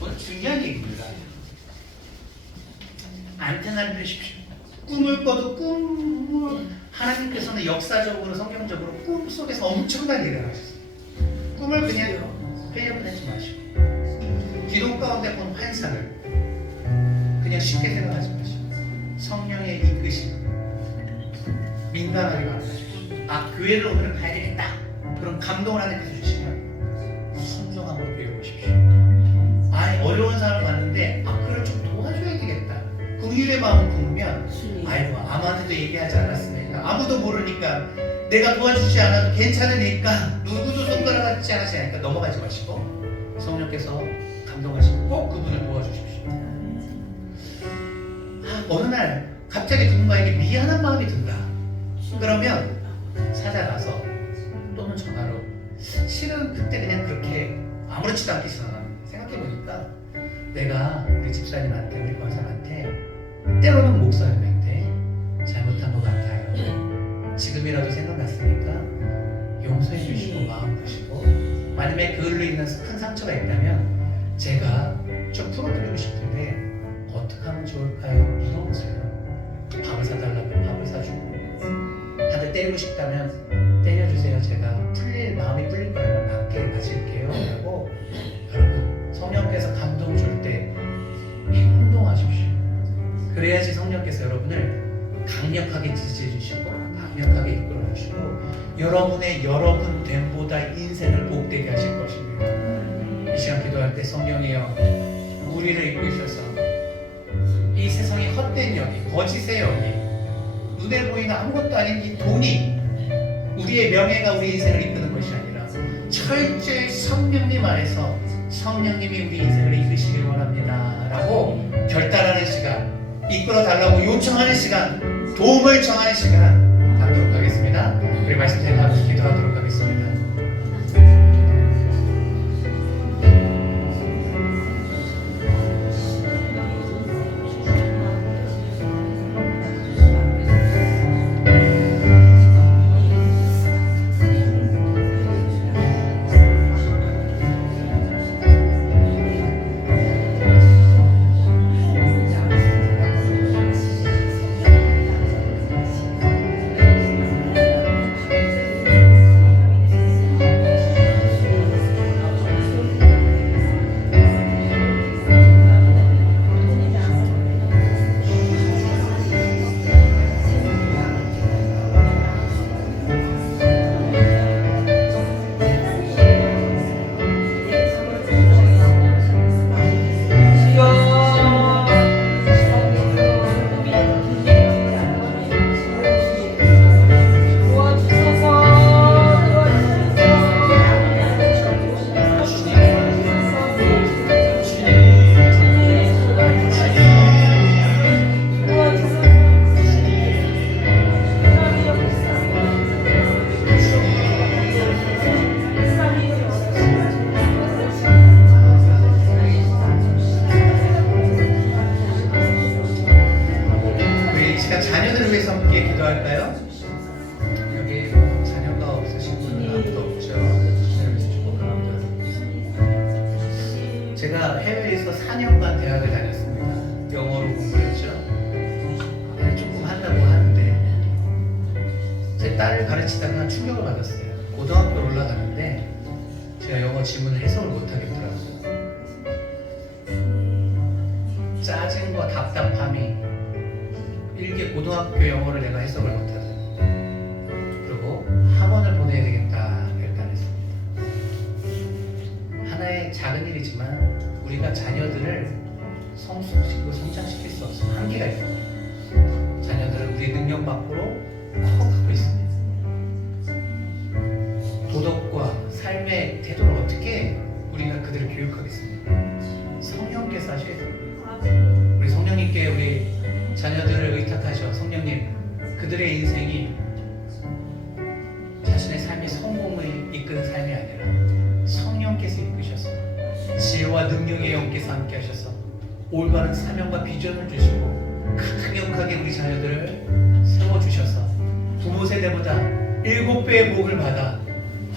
오늘 중요한 얘기입니다. 안테나를 펴십시오. 꿈을 꿔도 하나님께서는 역사적으로 성경적으로 꿈 속에서 엄청난 일을 하셨어요. 꿈을 그냥 폐역하지 마시고 기도 가운데 본 환상을 그냥 쉽게 생각하지 마시고 성령의 이끄심 민감하게 받아주십시오. 아, 교회를 오늘은 가야 되겠다, 그런 감동을 하나님께서 주시면 순종함으로 배워보십시오. 아니, 어려운 사람을 봤는데 그를 좀 도와줘야 되겠다, 긍휼의 마음을 품으면 아이고 아무한테도 얘기하지 않았으니까, 아무도 모르니까, 내가 도와주지 않아도 괜찮으니까, 누구도 손가락하지 않지 않으니까 넘어가지 마시고 성령께서 감동하시고 꼭 그분을 도와주십시오. 어느 날 갑자기 누군가에게 미안한 마음이 든다. 그러면 찾아가서 또는 전화로, 실은 그때 그냥 그렇게 아무렇지도 않게 지나갔는데 생각해보니까 내가 우리 집사님한테, 우리 권사한테, 때로는 목사님한테 잘못한 것 같아요. 지금이라도 생각났으니까 용서해 주시고 마음 주시고, 만약에 그걸로 인한 큰 상처가 있다면 제가 좀 풀어드리고 싶은데 어떻게 하면 좋을까요? 물어보세요. 밥을 사달라고 밥을 사주고, 한 대 때리고 싶다면 때려주세요. 제가 마음이 풀릴 거라면 밖에 가실게요 라고. 여러분, 성령께서 감동 줄 때 행동하십시오. 그래야지 성령께서 여러분을 강력하게 지지해 주시고 강력하게 이끌어 주시고 여러분 됨보다 인생을 복되게 하실 것입니다. 이 시간 기도할 때 성령이여 우리를 이끄셔서 이 세상의 헛된 영이, 거짓의 영이, 눈에 보이는 아무것도 아닌 이 돈이 우리의 명예가 우리 인생을 이끄는 것이 아니라 철저히 성령님 안에서 성령님이 우리 인생을 이끄시길 원합니다 라고 결단하는 시간, 이끌어 달라고 요청하는 시간, 도움을 청하는 시간 갖도록 하겠습니다. 우리 말씀 대답하면서 기도하도록 하겠습니다. 제가 해외에서 4년간 대학을 다녔습니다. 영어로 공부를 했죠. 조금 한다고 하는데 제 딸을 가르치다가 충격을 받았어요. 고등학교 올라가는데 제가 영어 지문을 해석을 못하겠더라고요. 짜증과 답답함이 일개 고등학교 영어를 내가 해석을 못하더니 그리고 학원을 보내야 되겠다 결단했습니다. 하나의 작은 일이지만 우리가 자녀들을 성숙시키고 성장시킬 수 없는 한계가 있습니다. 자녀들을 우리 능력 밖으로 커가고 있습니다. 도덕과 삶의 태도를 어떻게 우리가 그들을 교육하겠습니까? 성령께서 하셔야 됩니다. 우리 성령님께 우리 자녀들을 의탁하셔. 성령님, 그들의 인생이 자신의 삶의 성공을 이끄는 삶이 아니라 성령께서 이끄셔서 지혜와 능력의 영께서 함께 하셔서 올바른 사명과 비전을 주시고 강력하게 우리 자녀들을 세워주셔서 부모 세대보다 7배의 복을 받아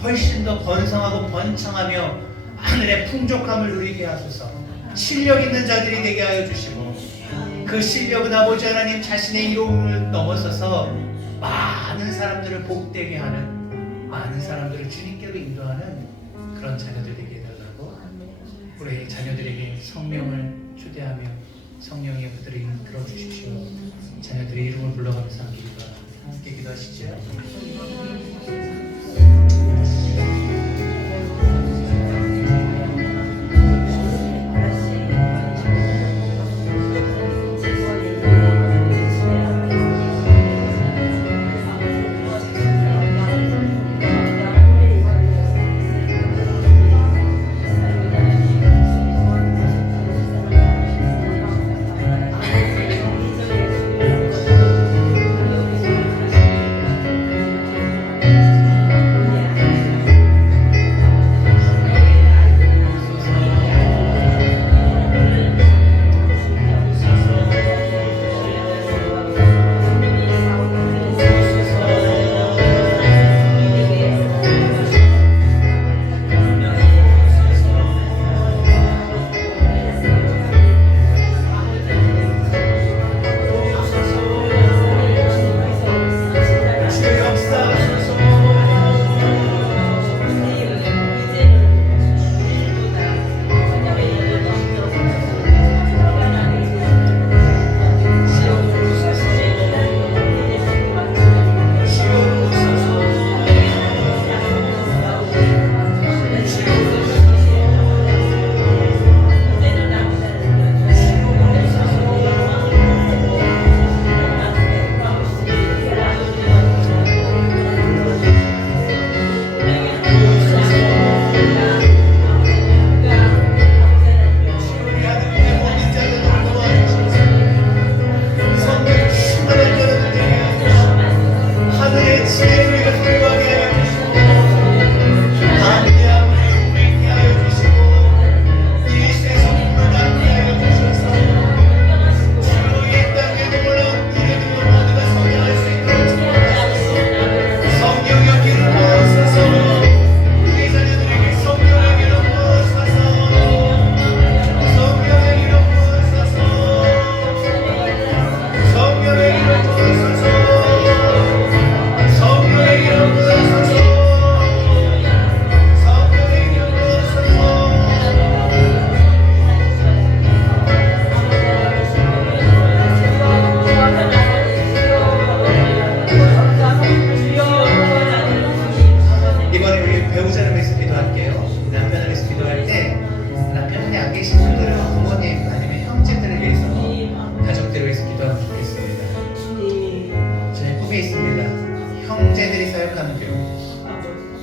훨씬 더 번성하고 번창하며 하늘의 풍족함을 누리게 하소서. 실력 있는 자들이 되게 하여 주시고 그 실력은 아버지 하나님 자신의 이로움을 넘어서서 많은 사람들을 복되게 하는, 많은 사람들을 주님께로 인도하는 그런 자녀들 되게 해달라고 우리 자녀들에게 성령을 초대하며 성령의 그들을 이끌어 주십시오. 자녀들의 이름을 불러가면서 함께 기도합니다. 함께 기도하시죠.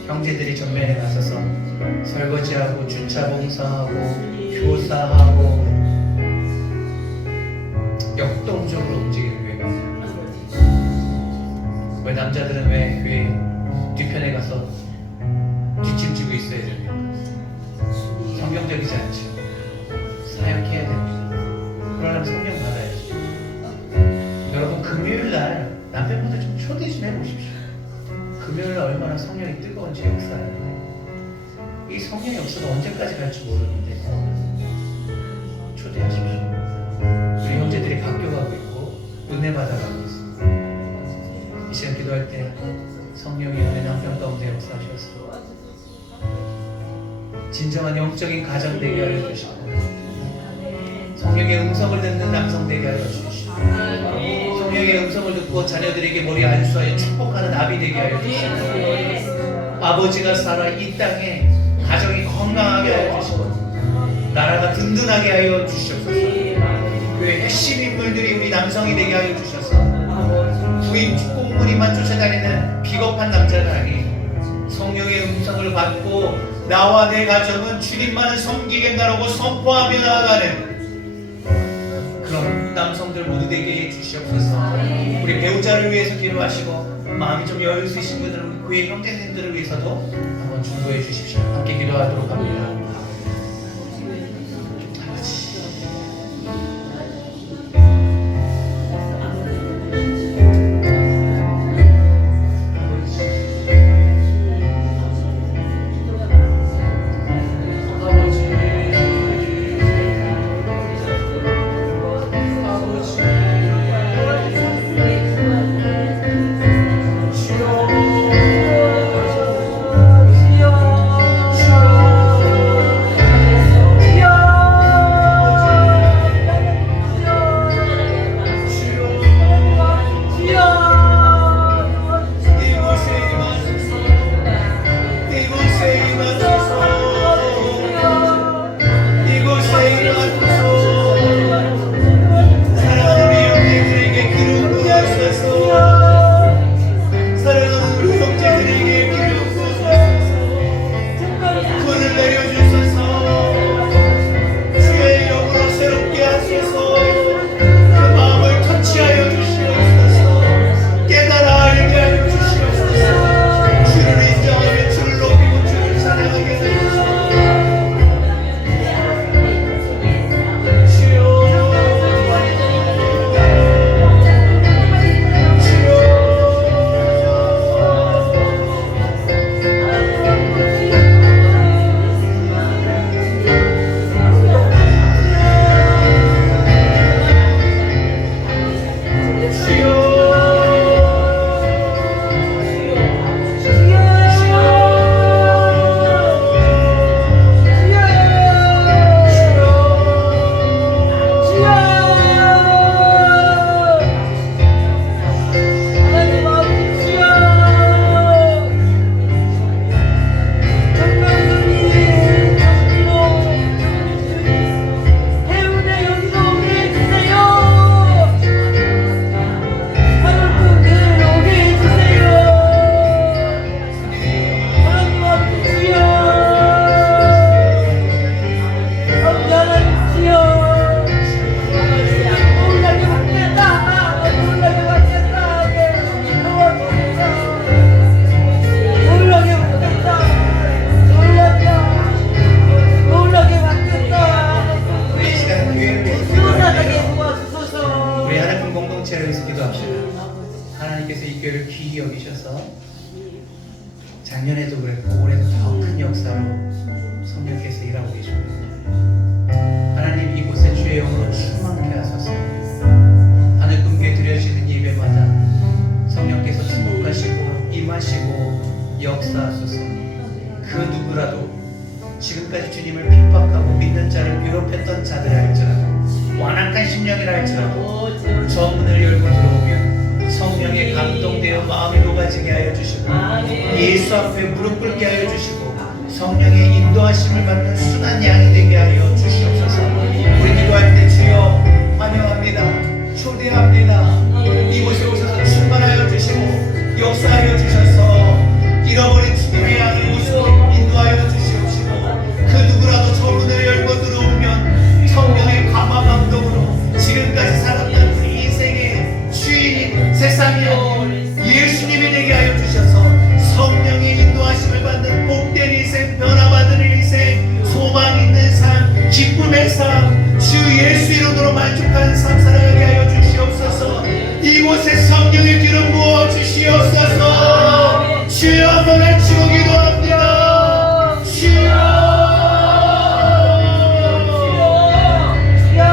형제들이 전면에 나서서 설거지하고 주차 봉사하고 교사하고 역동적으로 움직이는 교회가 왜 남자들은 왜 교회 뒤편에 가서 뒷짐지고 있어야 됩니까? 성경적이지 않죠. 사역해야 됩니다. 그러려면 성령 받아야죠. 여러분 금요일날 남편분들 좀 초대 좀 해보십시오. 금요일날 얼마나 성령이 뜨거운지 역사하는데 이 성령의 역사가 언제까지 갈지 모르는데 초대하십시오. 우리 형제들이 바뀌어가고 있고 은혜 받아가고 있습니다. 이 시간 기도할 때 성령의 은혜 남편 가운데 역사하셔서 진정한 영적인 가정 되게 하여 주시고 성령의 음성을 듣는 남성 되게 하여 주시고 성령의 음성을 듣고 자녀들에게 머리 안수하여 축복하는 아비 되게 하여 주시고 아버지가 살아 이 땅에 가정이 건강하게 하여 주시고 나라가 든든하게 하여 주시옵소서. 교회 핵심 인물들이 우리 남성이 되게 하여 주셔서 부인 축복무늬만 쫓아다니는 비겁한 남자가 아닌 성령의 음성을 받고 나와 내 가정은 주님만을 섬기겠다라고 선포하며 나아가는 그런 남성들 모두 되게 해주시옵소서. 우리 배우자를 위해서 기도하시고 마음이 좀 여유 있으신 분들은 우리 교회 형제님들을 위해서도 한번 중보해 주십시오. 함께 기도하도록 합니다. 하나님께서 이 교회를 귀히 여기셔서 작년에도 그랬고 올해도 더 큰 역사로 성령께서 일하고 계십니다. 하나님 이곳에 주의 영으로 충만케 하소서. 하늘 꿈께 드려지는 예배마다 성령께서 축복하시고 임하시고 역사하소서. 그 누구라도 지금까지 주님을 핍박하고 믿는 자를 괴롭혔던 자들이 할지라도 완악한 심령이라 할지라도 저 문을 열고 들어오면 성령에 감동되어 마음이 녹아지게 하여 주시고 예수 앞에 무릎 꿇게 하여 주시고 성령의 인도하심을 받는 순한 양이 되게 하여 주시옵소서. 우리 기도할 때 주여 환영합니다. 초대합니다. 이곳에 오셔서 충만하여 주시고 역사하여 주셔서 잃어버린 주님의 양을 이곳으로 인도하여 주시옵시고 그 누구라도 저 문을 열고 들어오면 성령의 감화 감동으로 지금까지 살았던 그 인생의 주인인 세상이 아닌 예수님이 되게 하여 주셔서 성령의 인도하심을 받는 복된 인생, 변화받은 인생, 소망 있는 삶, 기쁨의 삶, 주 예수 이름으로 만족하는 삶 살아가게 하여 주시옵소서. 이곳에 성령의 기름 부어 주시옵소서. 주여 한번 외치고 기도합니다. 주여 주여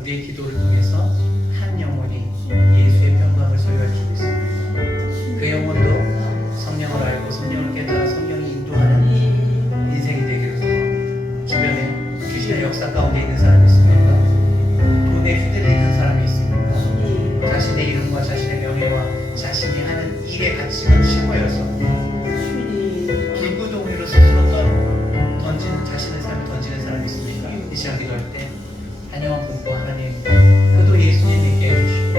우리의 기도를 통해서 한 영혼이 예수의 평강을 소유할 수 있습니다. 그 영혼도 성령을 알고 성령을 깨달아 성령이 인도하는 인생이 되기를 소원합니다. 주변에 귀신의 역사 가운데 있는 사람이 있습니까? 돈에 휘둘리는 사람이 있습니까? 자신의 이름과 자신의 명예와 자신이 하는 일의 가치가 심어여서 불구덩이로 스스로 던지는 자신의 삶을 던지는 사람이 있습니까? 이 시간 기도할 때 한 영혼 품고 하나님 그도 예수님에게 해주시고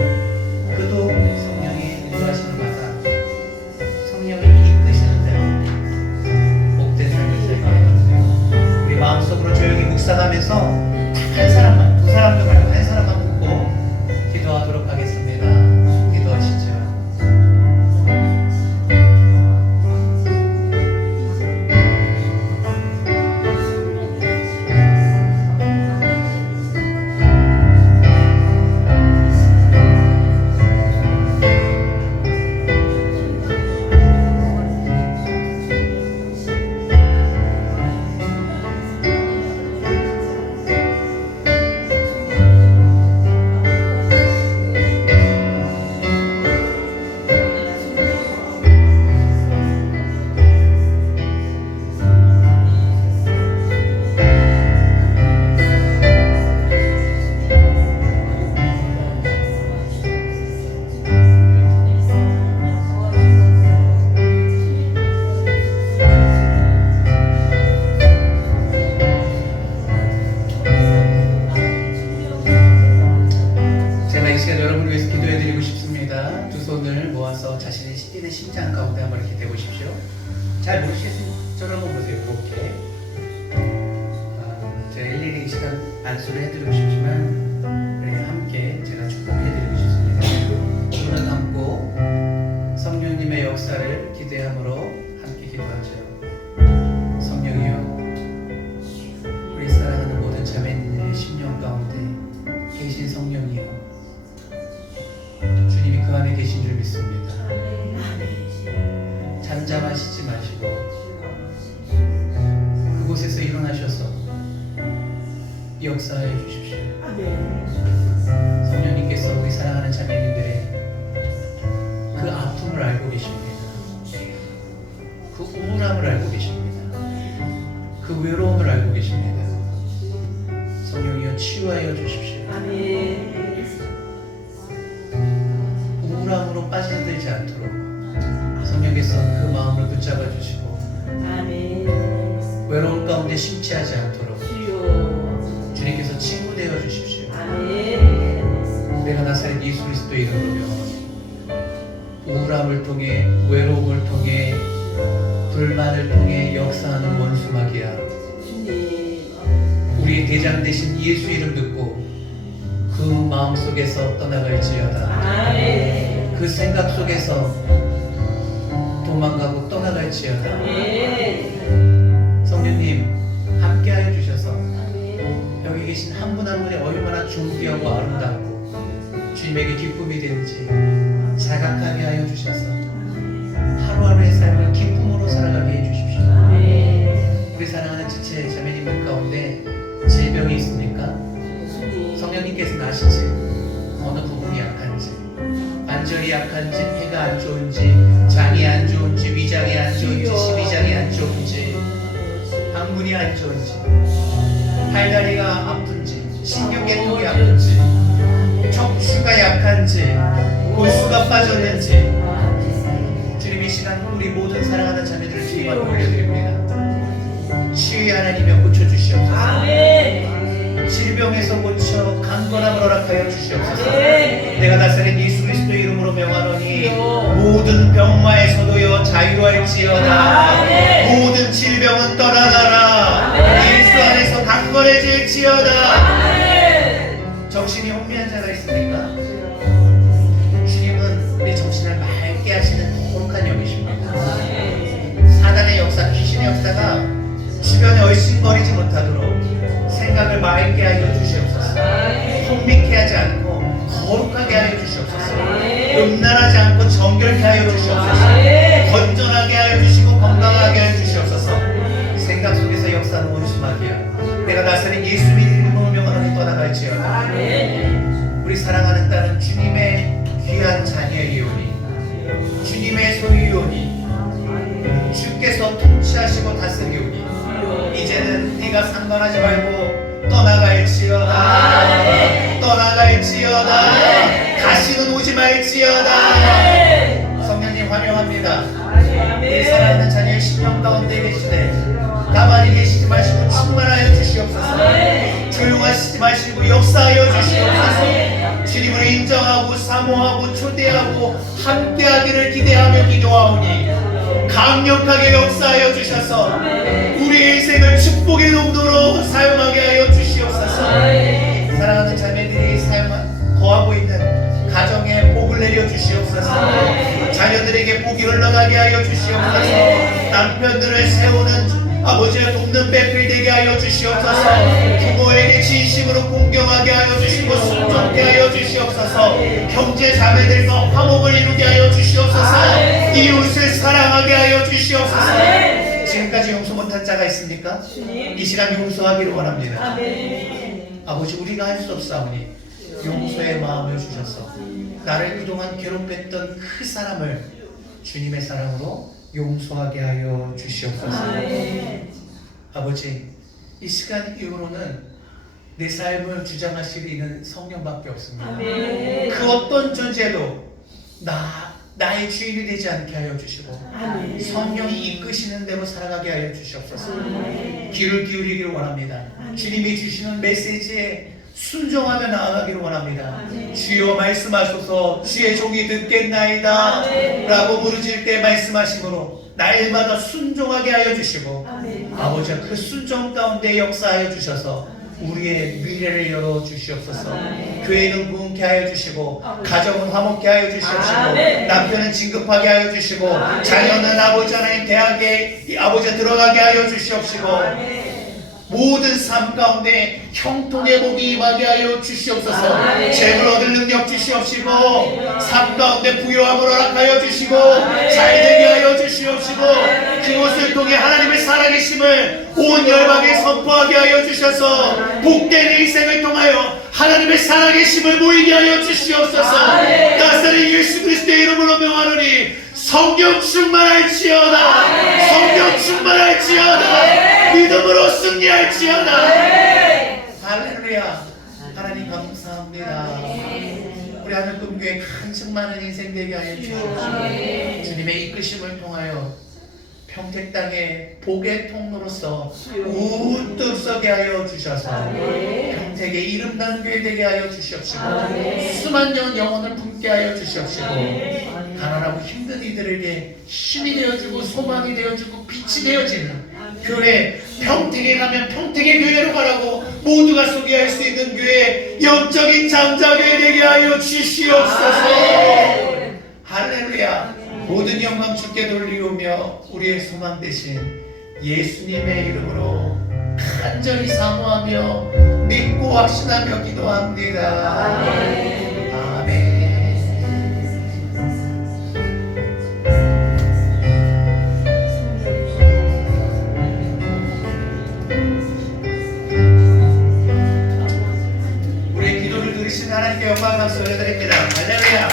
그도 성령의 인도하심을 받아 성령이 이끄시는 대로 복된 삶을 살게 해주세요. 우리 마음속으로 조용히 묵상하면서 한 사람만, 두 사람도 말고 한 사람만 품고 기도하도록 하겠습니다. 기도하시죠. 자신의 뛰는 심장 가운데 한번 이렇게 대보십시오. 잘 모르시겠으면 저를 한번 보세요. 이렇게 제가 일일이 이 시간 안수를 해드리고 싶지만 우리 함께 제가 축복해드리고 싶습니다. 눈을 감고 성령님의 역사를 기대함으로 함께 기도하죠. 성령이여, 우리 사랑하는 모든 자매님의 심령 가운데 계신 성령이여, 주님이 그 안에 계신 줄 믿습니다. 잠잠하시지 마시고 그곳에서 일어나셔서 역사해 주십시오. 성령님께서 우리 사랑하는 자매님들의 그 아픔을 알고 계십니다. 그 우울함을 알고 계십니다. 그 외로움을 알고 계십니다. 성령이여, 치유하여 주십시오. 우울함으로 빠져들지 않도록 성령께서 그 마음을 붙잡아 주시고 외로움 가운데 심취하지 않도록 주님께서 친구 되어 주십시오. 내가 나사렛 예수 그리스도의 이름으로 우울함을 통해, 외로움을 통해, 불만을 통해 역사하는 원수 마귀야, 우리의 대장 되신 예수 이름 듣고 그 마음 속에서 떠나갈지어다. 그 생각 속에서 도망가고 떠나갈지어다. 성령님 함께하여 주셔서 여기 계신 한 분 한 분이 얼마나 존귀하고 아름답고 주님에게 기쁨이 되는지 자각하게 하여 주셔서 하루하루의 삶을 기쁨으로 살아가게 해주십시오. 우리 사랑하는 지체 자매님들 가운데 질병이 있습니까? 성령님께서는 아시지, 어느 부분이 약한지, 관절이 약한지, 폐가 안 좋은지, 장이 안 좋은지, 위장이 안 좋은지, 십이장이 안 좋은지, 항문이 안 좋은지, 팔다리가 아픈지, 신경계통이 아픈지, 척추가 약한지, 골수가 빠졌는지, 주님 이 시간 우리 모든 사랑하는 자매들을 주님 앞에 올려드립니다. 치유의 하나님여 고쳐주시옵소서. 질병에서 고쳐 강건함을 허락하여 주시옵소서. 내가 나사렛 예수 그리스도의 이름으로 명하노니 모든 병마에서도여 자유할지어다. 모든 질병은 떠나가라. 예수 안에서 강건해질지어다. 정신이 혼미한 자가 있습니까? 주님은 우리 정신을 맑게 하시는 거룩한 영이십니다. 사단의 역사, 귀신의 역사가 주변에 얼씬거리지 못하도록 생각을 맑게 하여 주시옵소서. 혼미케 하지 않고 거룩하게 하여 주시옵소서. 음란하지 않고 정결케 하여 주시옵소서. 건전하게 하여 주시고 건강하게 하여 주시옵소서. 생각 속에서 역사하는 원수 마귀야, 내가 나사렛 예수 이름으로 명하노니 떠나갈지어다. 충만하지 말고 떠나갈지어다. 떠나갈지어다. 다시는 오지 말지어다. 성령님 환영합니다. 우리 사랑하는 자녀의 심령 가운데 계시네. 가만히 계시지 마시고 충만하여 주시옵소서. 조용하시지 마시고 역사하여 주시옵소서. 주님을 인정하고 사모하고 초대하고 함께하기를 기대하며 기도하오니 강력하게 역사하여 주셔서 우리의 인생을 축복의 농도로 사용하게 하여 주시옵소서. 사랑하는 자매들이 거하고 있는 가정에 복을 내려 주시옵소서. 자녀들에게 복이 흘러가게 하여 주시옵소서. 남편들을 세우는 아버지의 돕는 배필 되게 하여 주시옵소서. 부모에게 진심으로 공경하게 하여 주시고 순종케 하여 주시옵소서. 형제 자매들과 화목을 이루게 하여 주시옵소서. 이웃을 사랑하게 하여 주시옵소서. 지금까지 용서 못한 자가 있습니까? 이 시간 용서하기를 원합니다. 아버지, 우리가 할 수 없사오니 용서의 마음을 주셔서 나를 그동안 괴롭혔던 그 사람을 주님의 사랑으로 용서하게 하여 주시옵소서. 아버지, 이 시간 이후로는 내 삶을 주장하실 이는 성령밖에 없습니다. 그 어떤 존재도 나의 주인이 되지 않게 하여 주시고 성령이 이끄시는 대로 살아가게 하여 주시옵소서. 귀를 기울이기를 원합니다. 주님이 주시는 메시지에 순종하며 나아가기를 원합니다. 주여 말씀하소서. 주의 종이 듣겠나이다 라고 부르질 때 말씀하심으로 날마다 순종하게 하여 주시고 아버지, 그 순종 가운데 역사하여 주셔서 우리의 미래를 열어 주시옵소서. 교회는 부흥케 하여 주시고 가정은 화목케 하여 주시옵시고 남편은 진급하게 하여 주시고 자녀는 아버지 하나님 대학에 아버지 들어가게 하여 주시옵시고 모든 삶 가운데 형통의 복이 임하게 하여 주시옵소서. 재물 얻을 능력 주시옵시고 삶 가운데 부요함을 허락하여 주시고 잘되게 하여 주시옵시고 그것을 통해 하나님의 살아계심을 온 열방에 선포하게 하여 주셔서 복된 인생을 통하여 하나님의 살아계심을 보이게 하여 주시옵소서. 나사렛 예수 그리스도의 이름으로 명하노니 성령 충만할지어다. 성령 충만할지어다. 믿음으로 승리할지어다. 할렐루야. 하나님 감사합니다. 우리 하늘꿈교회 큰 충만한 인생 되게 하여 주시옵소서. 주님의 이끄심을 통하여 평택 땅에 복의 통로로서 우뚝 서게 하여 주셔서 평택의 이름난 교회 되게 하여 주시옵시고 수만 년 영혼을 품게 하여 주시옵시고 가난하고 힘든 이들에게 힘이 되어주고 소망이 되어주고 빛이 되어지는 교회, 평택에 가면 평택의 교회로 가라고 모두가 소개할 수 있는 교회, 영적인 장자교회 되게 하여 주시옵소서. 할렐루야. 모든 영광 주께 돌리오며 우리의 소망 되신 예수님의 이름으로 간절히 사모하며 믿고 확신하며 기도합니다. 아멘. 우리의 기도를 들으신 하나님께 영광 박수 올려드립니다. 할렐루야.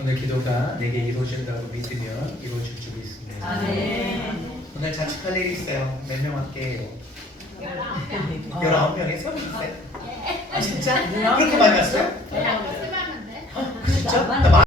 오늘 기도가 내게 이루어진다고 믿으면 이루어질 줄 믿습니다. 오늘 자축할 일이 있어요. 몇 명 할게요? 19명에서? 아, 진짜? 그렇게 많이 왔어요? 진짜? 나